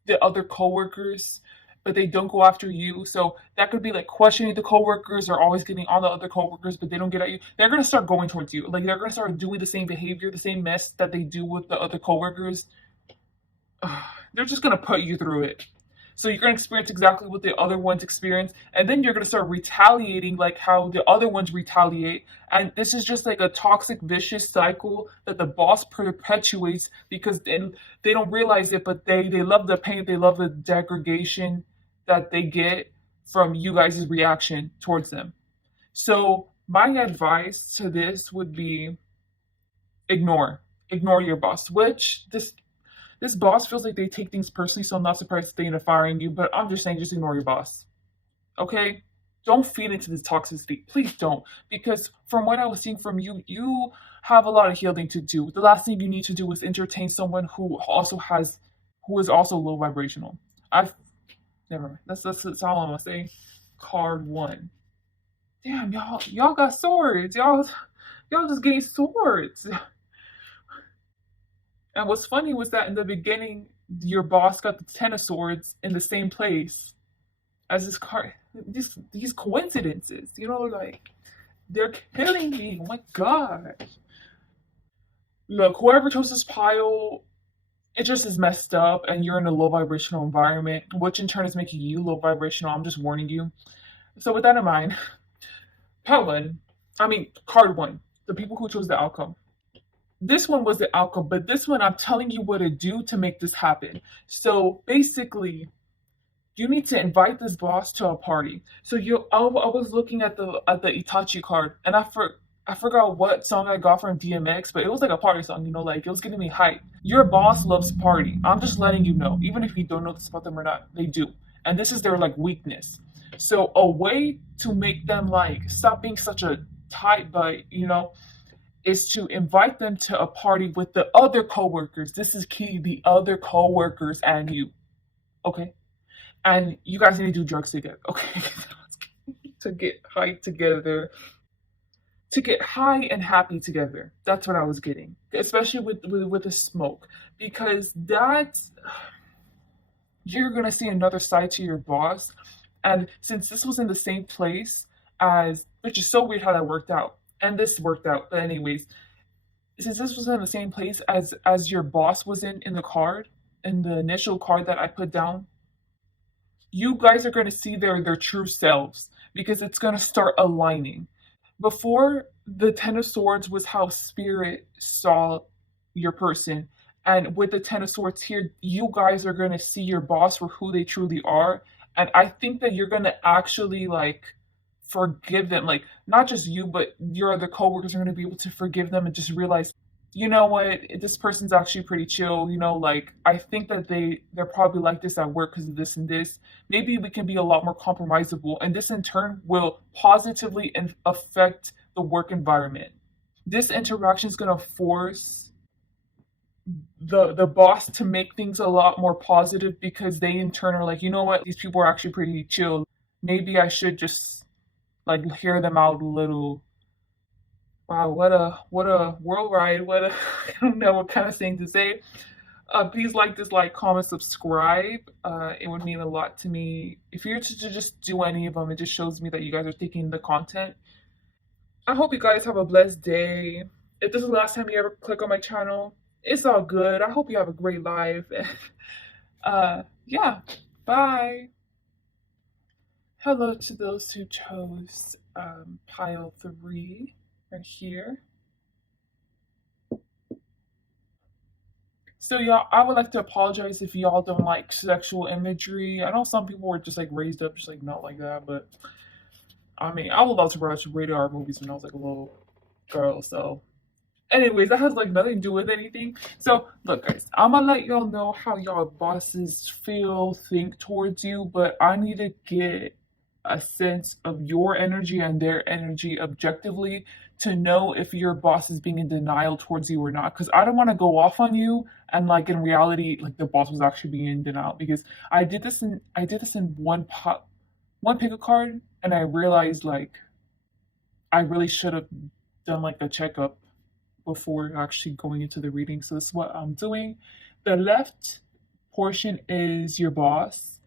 the other coworkers, but they don't go after you. So that could be like questioning the coworkers or always getting on the other coworkers, but they don't get at you. They're gonna start going towards you. Like they're gonna start doing the same behavior, the same mess that they do with the other coworkers. They're just gonna put you through it. So you're gonna experience exactly what the other ones experience, and then you're gonna start retaliating like how the other ones retaliate. And this is just like a toxic, vicious cycle that the boss perpetuates because they don't realize it, but they love the pain, they love the degradation that they get from you guys' reaction towards them. So my advice to this would be ignore your boss, which this boss feels like they take things personally, so I'm not surprised that they end up firing you, but I'm just saying just ignore your boss. Okay? Don't feed into this toxicity. Please don't. Because from what I was seeing from you, you have a lot of healing to do. The last thing you need to do is entertain someone who is also low vibrational. I've never mind. That's all I'm gonna say. Card 1. Damn, y'all got swords. Y'all just getting swords. And what's funny was that in the beginning, your boss got the Ten of Swords in the same place as this card. These coincidences, you know, like they're killing me. Oh my god! Look, whoever chose this pile, it just is messed up, and you're in a low vibrational environment, which in turn is making you low vibrational. I'm just warning you. So with that in mind, card 1, the people who chose the outcome. This one was the outcome, but this one I'm telling you what to do to make this happen. So basically, you need to invite this boss to a party. So I was looking at the Itachi card, and I forgot what song I got from DMX, but it was like a party song, you know, like it was getting me hype. Your boss loves party. I'm just letting you know, even if you don't know this about them or not, they do, and this is their like weakness. So a way to make them like stop being such a tight butt, you know, is to invite them to a party with the other coworkers. This is key, the other coworkers and you. Okay? And you guys need to do drugs together. Okay? To get high together. To get high and happy together. That's what I was getting. Especially with the smoke. Because you're gonna see another side to your boss. And since this was in the same place as, which is so weird how that worked out, and this worked out. But anyways, since this was in the same place as your boss was in the card, in the initial card that I put down, you guys are going to see their true selves because it's going to start aligning. Before, the Ten of Swords was how Spirit saw your person, and with the Ten of Swords here, you guys are going to see your boss for who they truly are, and I think that you're going to actually like forgive them, like not just you but your other coworkers are going to be able to forgive them and just realize, you know what, this person's actually pretty chill, you know, like I think that they're probably like this at work because of this and this. Maybe we can be a lot more compromisable, and this in turn will positively affect the work environment. This interaction is going to force the boss to make things a lot more positive, because they in turn are like, you know what, these people are actually pretty chill. Maybe I should just like hear them out a little. Wow, what a world ride. What a I don't know what kind of thing to say. Please like, dislike, comment, subscribe. It would mean a lot to me. If you were to just do any of them, it just shows me that you guys are taking the content. I hope you guys have a blessed day. If this is the last time you ever click on my channel, it's all good. I hope you have a great life. Yeah, bye. Hello to those who chose pile 3 right here. So y'all, I would like to apologize if y'all don't like sexual imagery. I know some people were just like raised up just like not like that, but I mean, I would love to watch rated R movies when I was like a little girl. So, anyways, that has like nothing to do with anything. So, look, guys, I'm gonna let y'all know how y'all bosses feel, think towards you, but I need to get a sense of your energy and their energy objectively to know if your boss is being in denial towards you or not. Because I don't want to go off on you and like in reality, like the boss was actually being in denial. Because I did this in one pick a card, and I realized like I really should have done like a checkup before actually going into the reading. So this is what I'm doing. The left portion is your boss,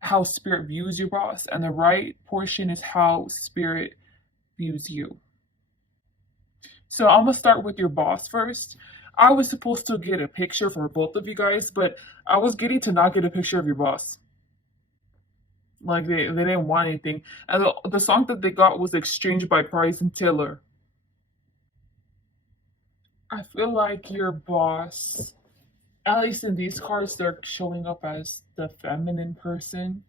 how spirit views your boss, and the right portion is how spirit views you. So I'm gonna start with your boss first. I was supposed to get a picture for both of you guys, but I was getting to not get a picture of your boss. Like they didn't want anything. And the song that they got was Exchanged by Price and Tiller. I feel like your boss, at least in these cards, they're showing up as the feminine person.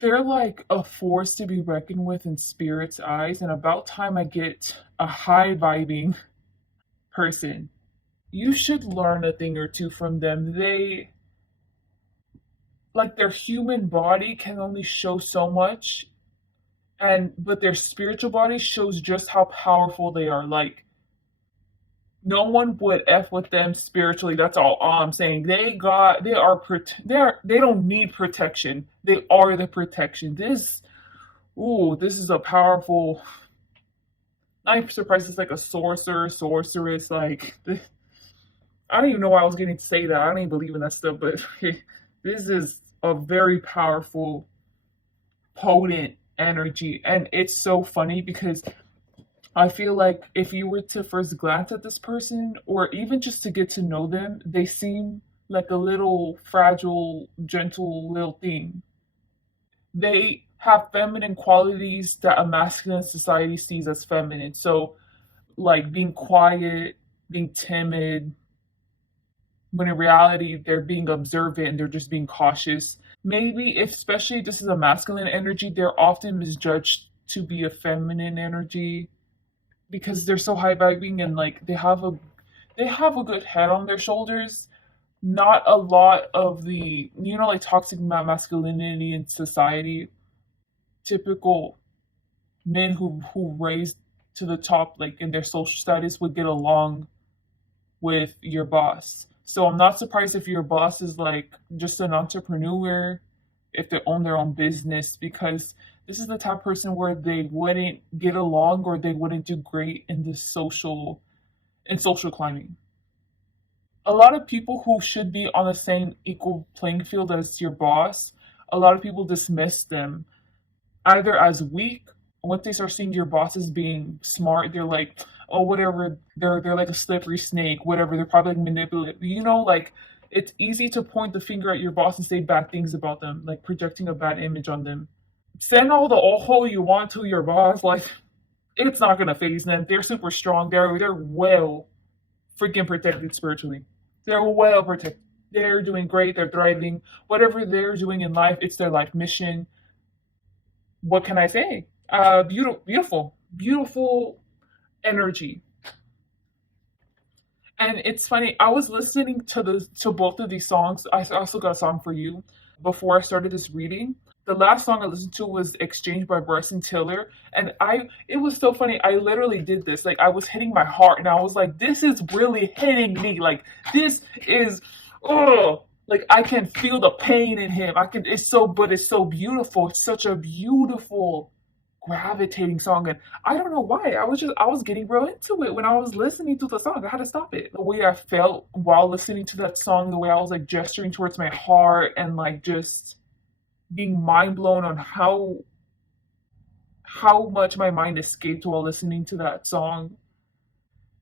They're like a force to be reckoned with in spirit's eyes, and about time I get a high vibing person. You should learn a thing or two from them. They, like, their human body can only show so much, and but their spiritual body shows just how powerful they are. Like, no one would f with them spiritually. That's all I'm saying. They don't need protection. They are the protection. This is a powerful. I'm surprised it's like a sorcerer, sorceress. Like, I don't even know why I was getting to say that. I don't even believe in that stuff, but this is a very powerful, potent energy, and it's so funny because I feel like if you were to first glance at this person, or even just to get to know them, they seem like a little fragile, gentle little thing. They have feminine qualities that a masculine society sees as feminine. So, like being quiet, being timid, when in reality, they're being observant and they're just being cautious. Maybe, if, especially if this is a masculine energy, they're often misjudged to be a feminine energy because they're so high vibing and like they have a good head on their shoulders. Not a lot of the like toxic masculinity in society. Typical men who raised to the top like in their social status would get along with your boss. So I'm not surprised if your boss is like just an entrepreneur, if they own their own business, because this is the type of person where they wouldn't get along or they wouldn't do great in this social climbing. A lot of people who should be on the same equal playing field as your boss, a lot of people dismiss them either as weak. Once they start seeing your bosses being smart, they're like, oh, whatever. They're like a slippery snake. Whatever. They're probably like manipulative. Like it's easy to point the finger at your boss and say bad things about them, like projecting a bad image on them. Send all the oh you want to your boss, like it's not gonna phase them. They're super strong. They're well freaking protected spiritually. They're well protected. They're doing great. They're thriving. Whatever they're doing in life, it's their life mission. What can I say? Beautiful energy. And it's funny. I was listening to both of these songs. I also got a song for you before I started this reading. The last song I listened to was Exchange by Bryson Tiller. And it was so funny. I literally did this. Like, I was hitting my heart and I was like, this is really hitting me. Like, this is, oh, like I can feel the pain in him. But it's so beautiful. It's such a beautiful, gravitating song. And I don't know why. I was getting real into it when I was listening to the song. I had to stop it. The way I felt while listening to that song, the way I was like gesturing towards my heart and like just being mind blown on how much my mind escaped while listening to that song.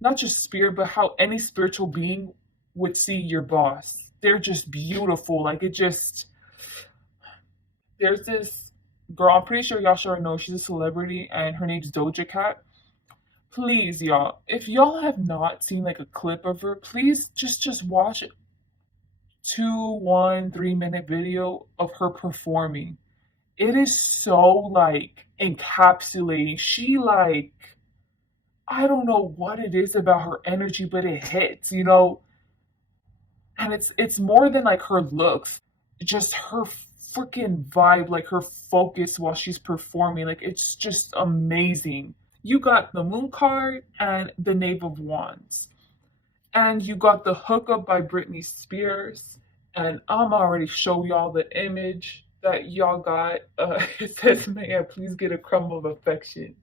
Not just spirit, but how any spiritual being would see your boss. They're just beautiful. Like it just there's this girl, I'm pretty sure y'all should know she's a celebrity and her name's Doja Cat. Please, y'all, if y'all have not seen like a clip of her, please just watch 3 minute video of her performing. It is so like encapsulating. She like I don't know what it is about her energy, but it hits, you know. And it's more than like her looks, just her freaking vibe, like her focus while she's performing. Like it's just amazing. You got the Moon card and the Knave of Wands, and you got the Hookup by Britney Spears. And I'm already show y'all the image that y'all got. It says, "May I please get a crumb of affection."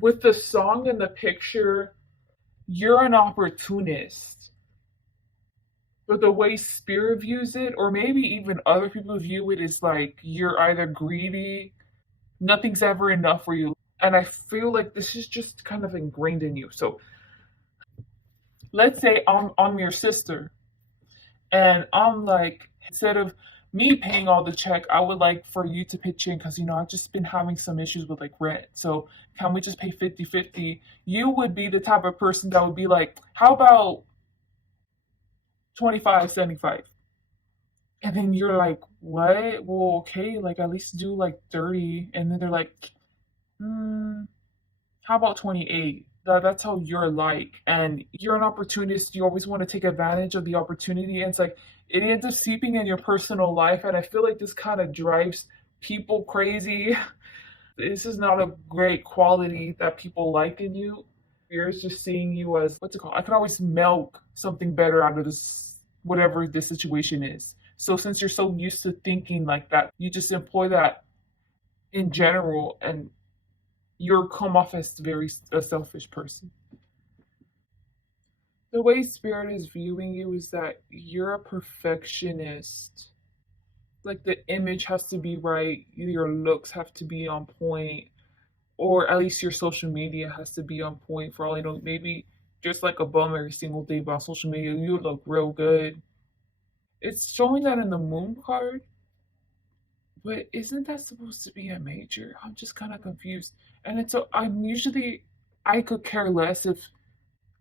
With the song and the picture, you're an opportunist. But the way Spirit views it, or maybe even other people view it, is like you're either greedy, nothing's ever enough for you. And I feel like this is just kind of ingrained in you. So let's say I'm your sister, and I'm like, instead of me paying all the check, I would like for you to pitch in because, you know, I've just been having some issues with like rent. So can we just pay 50-50? You would be the type of person that would be like, how about 25-75? And then you're like, what? Well, okay, like at least do like 30. And then they're like, how about 28? That's how you're like. And you're an opportunist. You always want to take advantage of the opportunity. And it's like, it ends up seeping in your personal life. And I feel like this kind of drives people crazy. This is not a great quality that people like in you. You're just seeing you as, what's it called? I can always milk something better out of this, whatever this situation is. So since you're so used to thinking like that, you just employ that in general, and you're come off as very a selfish person. The way Spirit is viewing you is that you're a perfectionist. Like the image has to be right, your looks have to be on point, or at least your social media has to be on point. For all I know, maybe just like a bum every single day, but on social media you look real good. It's showing that in the Moon card, but isn't that supposed to be a major? I'm just kind of confused. And it's so I'm usually I could care less if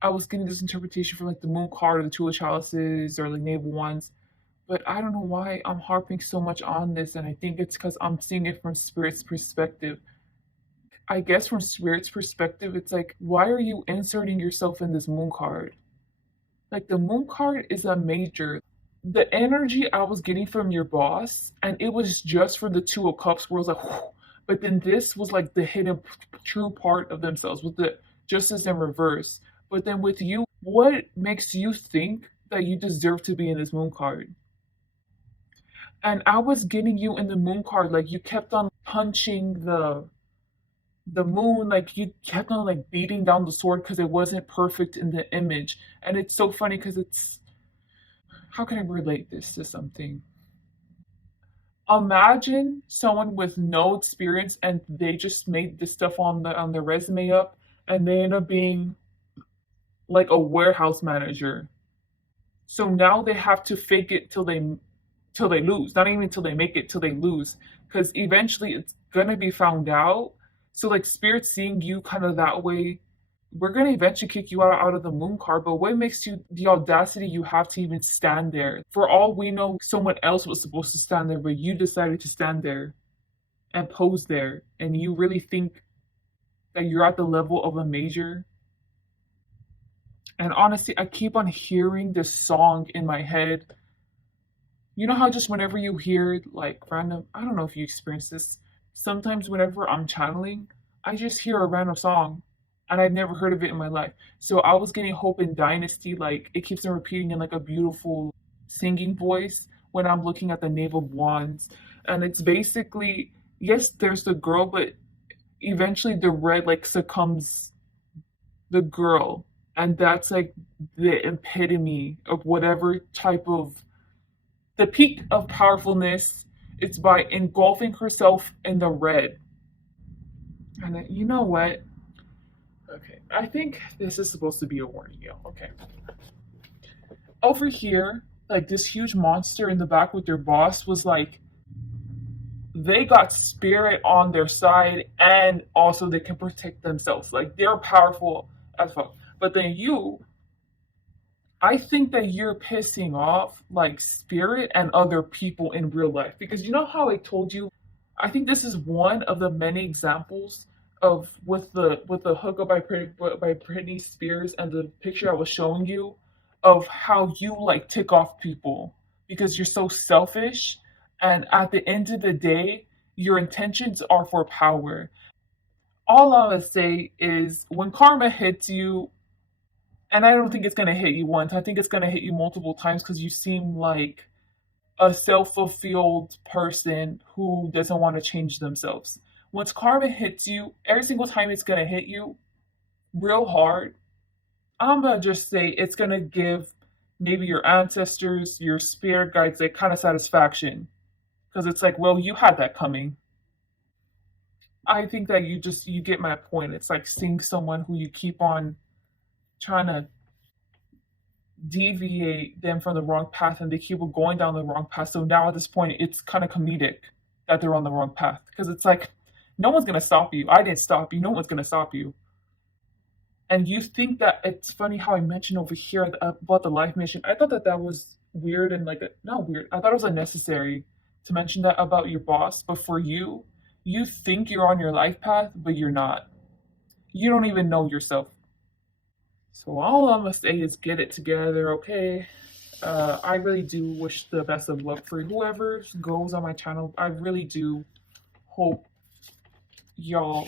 I was getting this interpretation from like the Moon card or the Two of Chalices or like Naval Ones, but I don't know why I'm harping so much on this, and I think it's because I'm seeing it from Spirit's perspective. I guess from Spirit's perspective, it's like, why are you inserting yourself in this Moon card? Like the Moon card is a major. The energy I was getting from your boss, and it was just for the Two of Cups, where I was like, whew. But then this was like the hidden true part of themselves with the Justice in reverse. But then with you, what makes you think that you deserve to be in this Moon card? And I was getting you in the Moon card, like you kept on punching the moon, like you kept on like beating down the sword because it wasn't perfect in the image. And it's so funny because it's, how can I relate this to something? Imagine someone with no experience and they just made this stuff on their resume up, and they end up being like a warehouse manager. So now they have to fake it till they lose. Not even till they make it, till they lose, because eventually it's gonna be found out. So like Spirit seeing you kind of that way, we're gonna eventually kick you out of the Moon card. But what makes you the audacity you have to even stand there? For all we know, someone else was supposed to stand there, but you decided to stand there and pose there, and you really think that you're at the level of a major? And honestly, I keep on hearing this song in my head You know how just whenever you hear like random, I don't know if you experience this, sometimes whenever I'm channeling, I just hear a random song and I've never heard of it in my life. So I was getting Hope in Dynasty, like it keeps on repeating in like a beautiful singing voice when I'm looking at the Knave of Wands. And it's basically, yes, there's the girl, but eventually the red like succumbs the girl. And that's like the epitome of whatever type of the peak of powerfulness is by engulfing herself in the red. And then, you know what? Okay, I think this is supposed to be a warning, yo. Okay. Over here, like this huge monster in the back with their boss was like, they got spirit on their side and also they can protect themselves. Like they're powerful as fuck. But then you, I think that you're pissing off like spirit and other people in real life because you know how I told you. I think this is one of the many examples of with the hookup by Britney Spears and the picture I was showing you of how you like tick off people because you're so selfish and at the end of the day your intentions are for power. All I would say is when karma hits you, and I don't think it's gonna hit you once. I think it's gonna hit you multiple times because you seem like a self-fulfilled person who doesn't want to change themselves. Once karma hits you, every single time it's gonna hit you real hard. I'm gonna just say it's gonna give maybe your ancestors, your spirit guides, that kind of satisfaction because it's like, well, you had that coming. I think that you get my point. It's like seeing someone who you keep on trying to deviate them from the wrong path and they keep going down the wrong path. So now at this point, it's kind of comedic that they're on the wrong path because it's like, no one's going to stop you. I didn't stop you. No one's going to stop you. And you think that it's funny how I mentioned over here about the life mission. I thought that that was weird and like, not weird. I thought it was unnecessary to mention that about your boss. But for you, you think you're on your life path, but you're not. You don't even know yourself. So all I'm gonna say is get it together, okay? I really do wish the best of luck for whoever goes on my channel. I really do hope y'all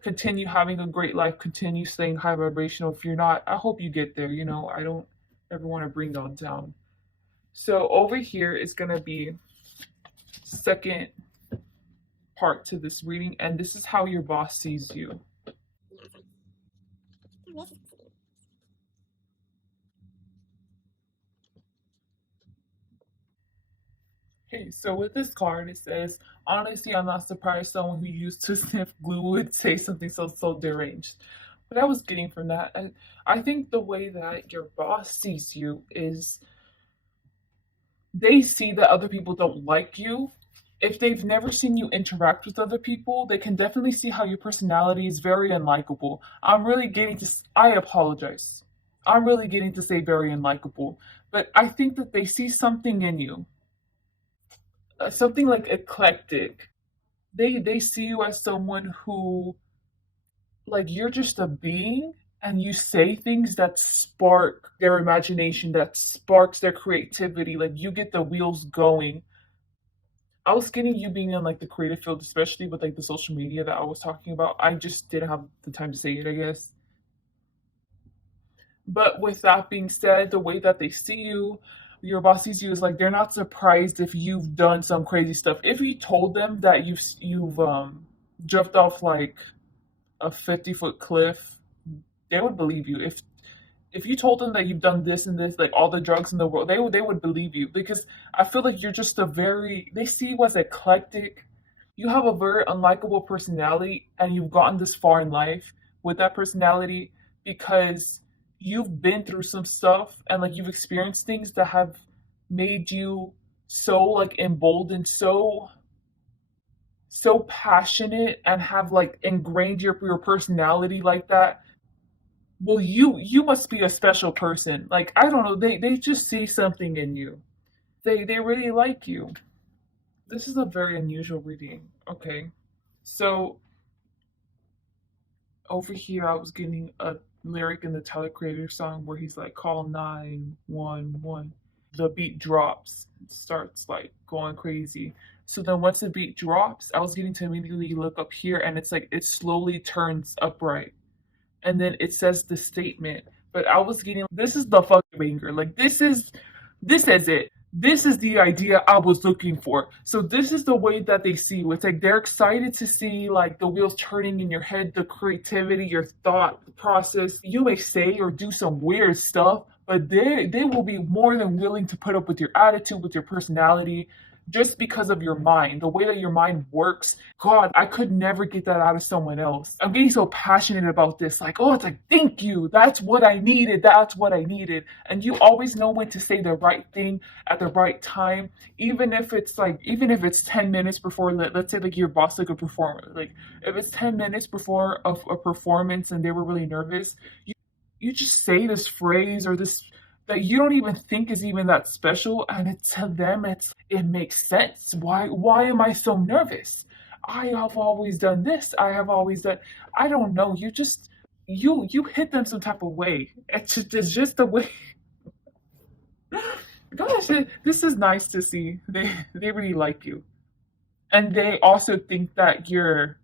continue having a great life, continue staying high vibrational. If you're not, I hope you get there. You know, I don't ever want to bring y'all down. So over here is gonna be second part to this reading, and this is how your boss sees you. Okay, so with this card, it says, honestly, I'm not surprised someone who used to sniff glue would say something so deranged. What I was getting from that, I think the way that your boss sees you is they see that other people don't like you. If they've never seen you interact with other people, they can definitely see how your personality is very unlikable. I'm really getting to, I apologize. I'm really getting to say very unlikable, but I think that they see something in you, something like eclectic. They see you as someone who, like, you're just a being and you say things that spark their imagination, that sparks their creativity, like you get the wheels going. I was getting you being in like the creative field, especially with like the social media that I was talking about. I just didn't have the time to say it, I guess. But with that being said, the way that they see you, your boss sees you is like they're not surprised if you've done some crazy stuff. If you told them that you've jumped off like a 50-foot cliff, they would believe you. If you told them that you've done this and this, like all the drugs in the world, they would believe you because I feel like you're just a very, they see you as eclectic. You have a very unlikable personality and you've gotten this far in life with that personality because you've been through some stuff and like you've experienced things that have made you so like emboldened, so passionate and have like ingrained your personality like that. Well, you must be a special person. Like I don't know, they just see something in you. They really like you. This is a very unusual reading. Okay, so over here I was getting a lyric in the Tyler Creator song where he's like, call 911. the beat drops, it starts like going crazy. So then once the beat drops, I was getting to immediately look up here, and it's like it slowly turns upright, and then it says the statement. But I was getting, this is the fucking banger. Like this is it. This is the idea I was looking for. So this is the way that they see you. It's like they're excited to see like the wheels turning in your head, the creativity, your thought process. You may say or do some weird stuff, but they will be more than willing to put up with your attitude, with your personality, just because of your mind, the way that your mind works. God, I could never get that out of someone else. I'm getting so passionate about this. Like, oh, it's like, thank you. That's what I needed. That's what I needed. And you always know when to say the right thing at the right time, even if it's 10 minutes before, let's say like your boss, like a performer, like if it's 10 minutes before a performance and they were really nervous, you just say this phrase or this that you don't even think is even that special, and to them it makes sense. Why am I so nervous? I have always done this. I don't know. You just you hit them some type of way. It's just the way. Gosh, this is nice to see. They really like you, and they also think that you're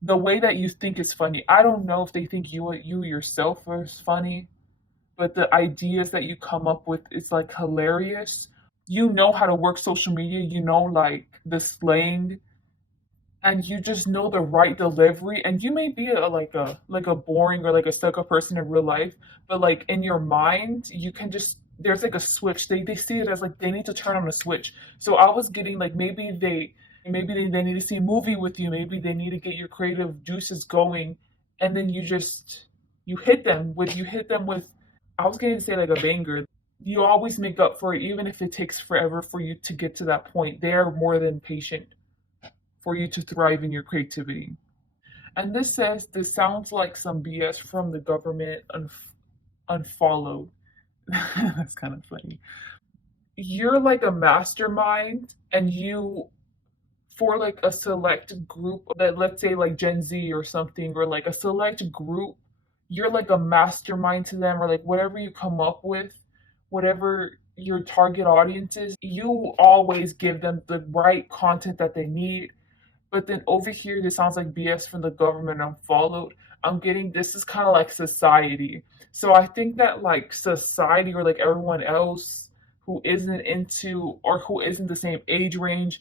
the way that you think is funny. I don't know if they think you yourself is funny, but the ideas that you come up with is like hilarious. You know how to work social media, you know like the slang, and you just know the right delivery. And you may be a boring or like a stuck up person in real life, but like in your mind you can just, there's like a switch. They see it as like they need to turn on a switch. So I was getting like maybe they need to see a movie with you, maybe they need to get your creative juices going, and then you hit them with, I was going to say like a banger. You always make up for it, even if it takes forever for you to get to that point. They are more than patient for you to thrive in your creativity. And this says, this sounds like some BS from the government, unfollowed. That's kind of funny. You're like a mastermind, and you, for like a select group that, let's say like Gen Z or something, or like a select group, you're like a mastermind to them, or like whatever you come up with, whatever your target audience is, you always give them the right content that they need. But then over here, this sounds like BS from the government unfollowed. I'm getting, this is kind of like society. So I think that like society, or like everyone else who isn't into, or who isn't the same age range,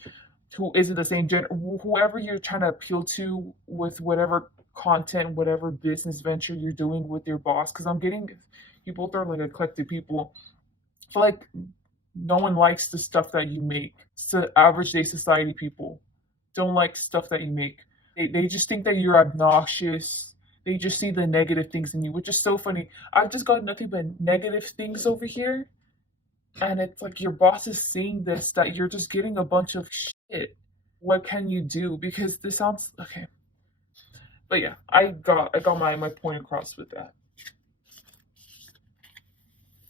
who isn't the same gender, whoever you're trying to appeal to with whatever content, whatever business venture you're doing with your boss. Because I'm getting, you both are like eclectic people. I feel like no one likes the stuff that you make. So average day society people don't like stuff that you make. They just think that you're obnoxious. They just see the negative things in you, which is so funny. I've just got nothing but negative things over here. And it's like your boss is seeing this, that you're just getting a bunch of shit. What can you do? Because this sounds okay. But yeah, I got my point across with that.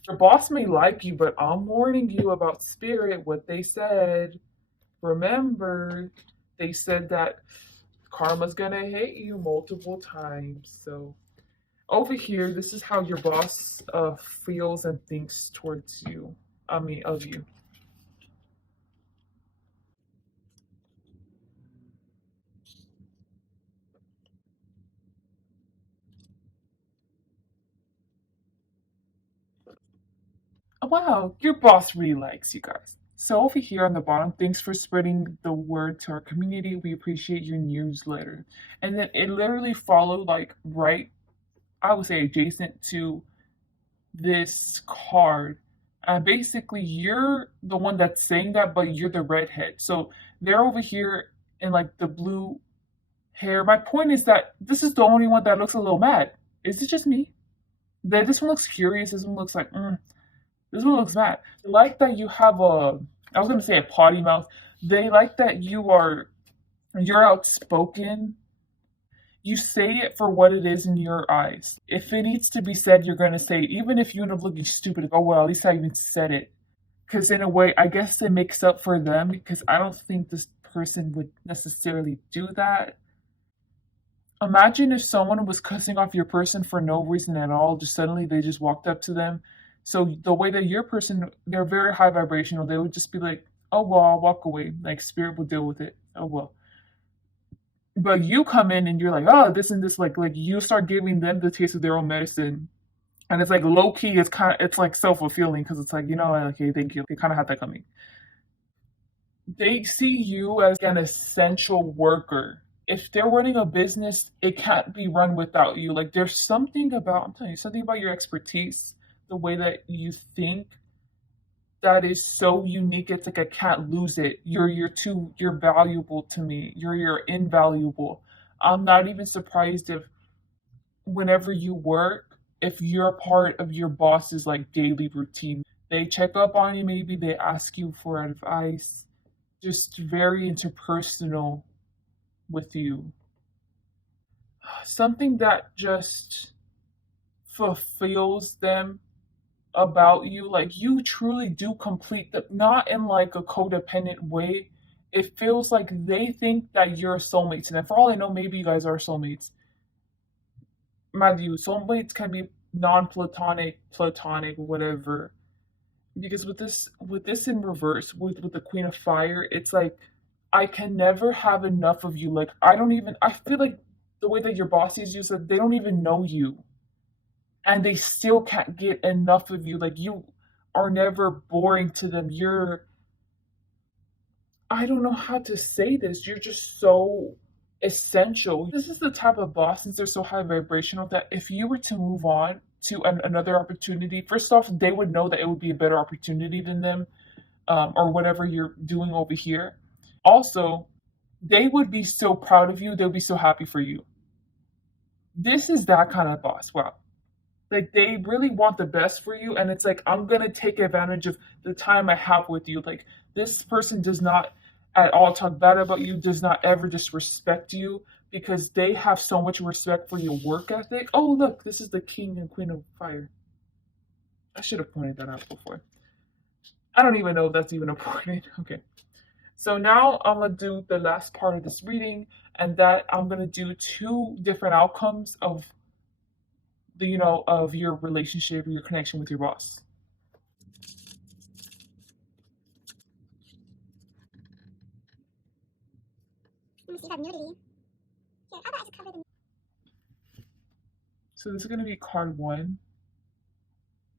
Your boss may like you, but I'm warning you about spirit, what they said. Remember, they said that karma's gonna hit you multiple times. So over here, this is how your boss feels and thinks towards you. I mean, of you. Wow, your boss really likes you guys. So over here on the bottom, thanks for spreading the word to our community. We appreciate your newsletter. And then it literally followed like right, I would say adjacent to this card. Basically, you're the one that's saying that, but you're the redhead. So they're over here in like the blue hair. My point is that this is the only one that looks a little mad. Is it just me? This one looks curious. This one looks like, this one looks mad. They like that you have I was gonna say a potty mouth. They like that you're outspoken. You say it for what it is in your eyes. If it needs to be said, you're gonna say it, even if you end up looking stupid. Like, oh well, at least I even said it. Because in a way, I guess it makes up for them. Because I don't think this person would necessarily do that. Imagine if someone was cussing off your person for no reason at all. Just suddenly they just walked up to them. So the way that your person, they're very high vibrational, they would just be like, oh well, I'll walk away. Like spirit will deal with it. Oh well. But you come in and you're like, oh, this and this, like you start giving them the taste of their own medicine. And it's like low key, it's like self fulfilling because it's like, okay, thank you. They kind of had that coming. They see you as an essential worker. If they're running a business, it can't be run without you. Like there's something about, I'm telling you, something about your expertise, the way that you think, that is so unique. It's like I can't lose it. You're valuable to me. You're invaluable. I'm not even surprised if whenever you work, if you're a part of your boss's like daily routine. They check up on you, maybe they ask you for advice, just very interpersonal with you. Something that just fulfills them about you. Like you truly do complete the, not in like a codependent way. It feels like they think that you're soulmates. And for all I know, maybe you guys are soulmates. Mind you, soulmates can be non-platonic, platonic, whatever. Because with this in reverse, with the Queen of Fire, it's like I can never have enough of you. Like I feel like the way that your boss sees you is that they don't even know you. And they still can't get enough of you. Like you are never boring to them. I don't know how to say this. You're just so essential. This is the type of boss, since they're so high vibrational, that if you were to move on to another opportunity, first off, they would know that it would be a better opportunity than them, or whatever you're doing over here. Also, they would be so proud of you. They would be so happy for you. This is that kind of boss. Wow. Like they really want the best for you, and it's like I'm gonna take advantage of the time I have with you. Like this person does not at all talk bad about you, does not ever disrespect you, because they have so much respect for your work ethic. Oh look, this is the king and queen of fire. I should have pointed that out before. I don't even know if that's even important. Okay, so now I'm gonna do the last part of this reading, and that I'm gonna do two different outcomes of of your relationship or your connection with your boss. So this is going to be card one.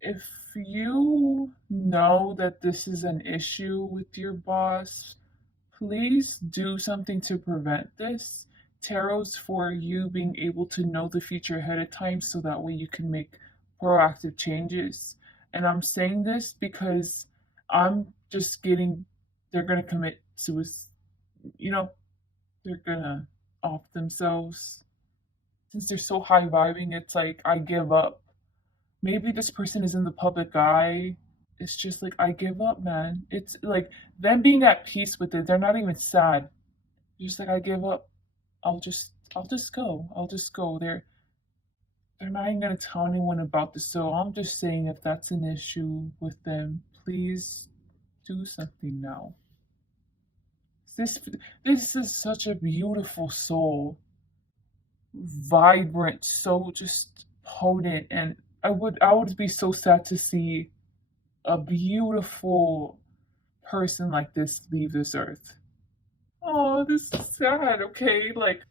If you know that this is an issue with your boss, please do something to prevent this. Tarot's for you being able to know the future ahead of time so that way you can make proactive changes. And I'm saying this because I'm just getting, they're going to commit suicide, you know, they're going to off themselves. Since they're so high vibing, it's like, I give up. Maybe this person is in the public eye. It's just like, I give up, man. It's like them being at peace with it. They're not even sad. They're just like, I give up. I'll just go. I'll just go. They're not even gonna tell anyone about this. So I'm just saying, if that's an issue with them, please do something now. This this is such a beautiful soul, vibrant, so just potent, and I would be so sad to see a beautiful person like this leave this earth. Oh, this is sad. Okay, like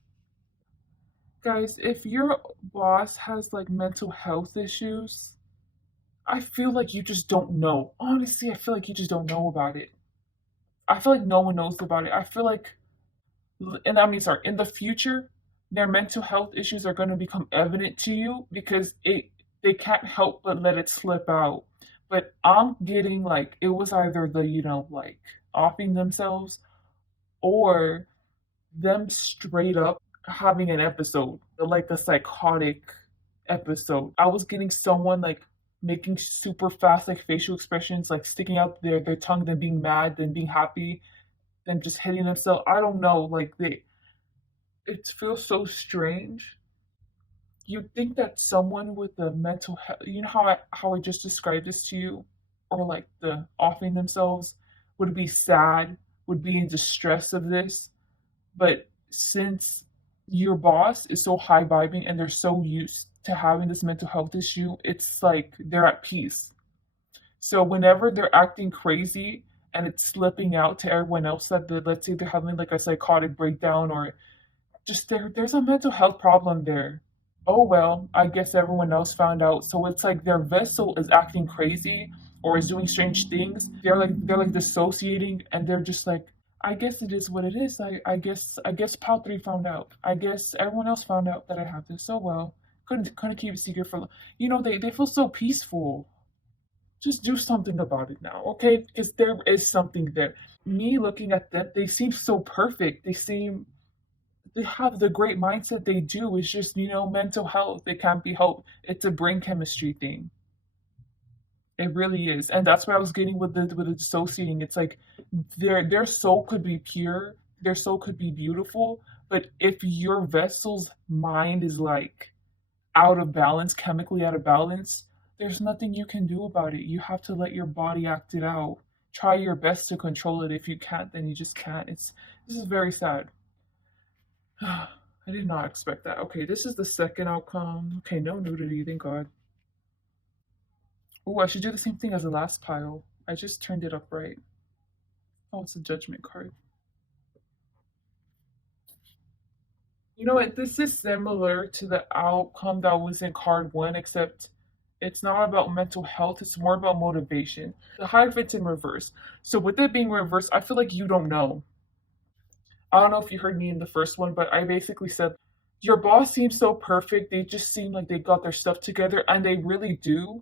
guys, if your boss has like mental health issues, I feel like you just don't know. Honestly, I feel like you just don't know about it. I feel like no one knows about it. I feel like, and I mean, sorry, in the future, their mental health issues are going to become evident to you because they can't help but let it slip out. But I'm getting like it was either the like offing themselves or them straight up having an episode, like a psychotic episode. I was getting someone like making super fast like facial expressions, like sticking out their tongue, then being mad, then being happy, then just hitting themselves. I don't know, like it feels so strange. You'd think that someone with a mental health, how I just described this to you, or like the offing themselves, would be sad, would be in distress of this. But since your boss is so high vibing and they're so used to having this mental health issue, it's like they're at peace. So whenever they're acting crazy and it's slipping out to everyone else that let's say they're having like a psychotic breakdown or just there's a mental health problem there. Oh well, I guess everyone else found out. So it's like their vessel is acting crazy or is doing strange things. They're like dissociating and they're just like, I guess it is what it is. I guess Pal 3 found out. I guess everyone else found out that I have this. Oh well. Couldn't keep it secret for they feel so peaceful. Just do something about it now, okay? Because there is something there. Me looking at them, they seem so perfect. They have the great mindset they do. It's just, mental health. It can't be helped. It's a brain chemistry thing. It really is. And that's what I was getting with the dissociating. It's like their soul could be pure, their soul could be beautiful, but if your vessel's mind is like out of balance, chemically out of balance, there's nothing you can do about it. You have to let your body act it out. Try your best to control it. If you can't, then you just can't. This is very sad. I did not expect that. Okay, this is the second outcome. Okay, no nudity, thank God. Oh, I should do the same thing as the last pile. I just turned it up right. Oh, it's a judgment card. You know what? This is similar to the outcome that was in card one, except it's not about mental health, it's more about motivation. The Hierophant's in reverse. So, with it being reversed, I feel like you don't know. I don't know if you heard me in the first one, but I basically said, your boss seems so perfect. They just seem like they got their stuff together, and they really do.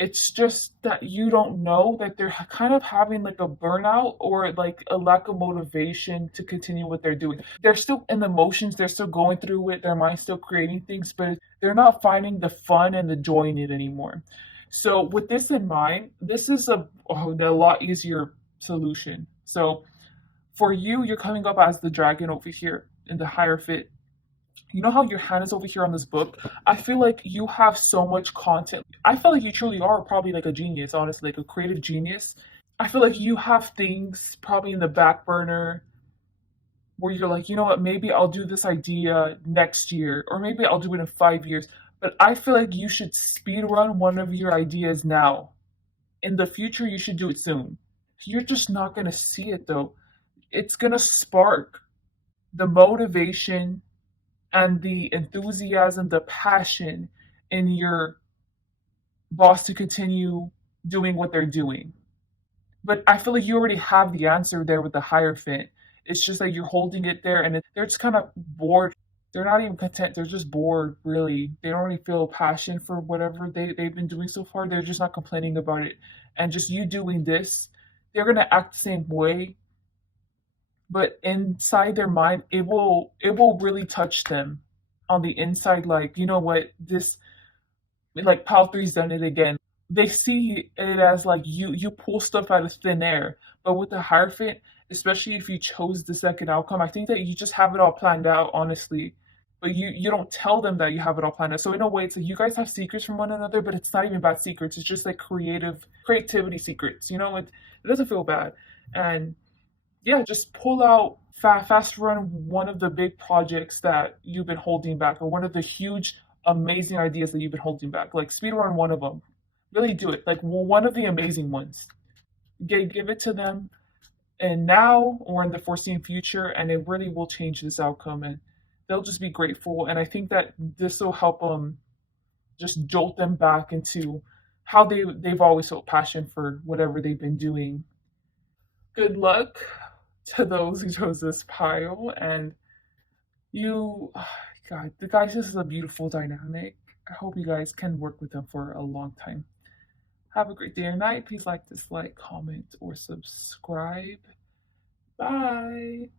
It's just that you don't know that they're kind of having like a burnout or like a lack of motivation to continue what they're doing. They're still in the motions, they're still going through it, their mind's still creating things, but they're not finding the fun and the joy in it anymore. So, with this in mind, this is a lot easier solution. So, for you, you're coming up as the dragon over here in the Hierophant. You know how your hand is over here on this book? I feel like you have so much content. I feel like you truly are probably like a genius, honestly, like a creative genius. I feel like you have things probably in the back burner where you're like, you know what, maybe I'll do this idea next year, or maybe I'll do it in 5 years. But I feel like you should speed run one of your ideas now. In the future, you should do it soon. You're just not going to see it though. It's going to spark the motivation and the enthusiasm, the passion in your boss to continue doing what they're doing. But I feel like you already have the answer there with the Hierophant. It's just that you're holding it there and they're just kind of bored. They're not even content. They're just bored, really. They don't really feel passion for whatever they've been doing so far. They're just not complaining about it. And just you doing this, they're going to act the same way, but inside their mind it will really touch them on the inside, like, you know what, this, like Pal 3's done it again. They see it as like you pull stuff out of thin air, but with the Hierophant, especially if you chose the second outcome, I think that you just have it all planned out, honestly. But you don't tell them that you have it all planned out. So in a way, it's like you guys have secrets from one another, but it's not even bad secrets. It's just like creativity secrets. It doesn't feel bad. And yeah, just pull out fast run one of the big projects that you've been holding back, or one of the huge, amazing ideas that you've been holding back. Like speed run one of them. Really do it. Like one of the amazing ones. Give it to them, and now or in the foreseen future, and it really will change this outcome, and they'll just be grateful. And I think that this will help them just jolt them back into how they've always felt passion for whatever they've been doing. Good luck to those who chose this pile. And you, oh, God, the guys, this is a beautiful dynamic. I hope you guys can work with them for a long time. Have a great day or night. Please like, dislike, comment, or subscribe. Bye.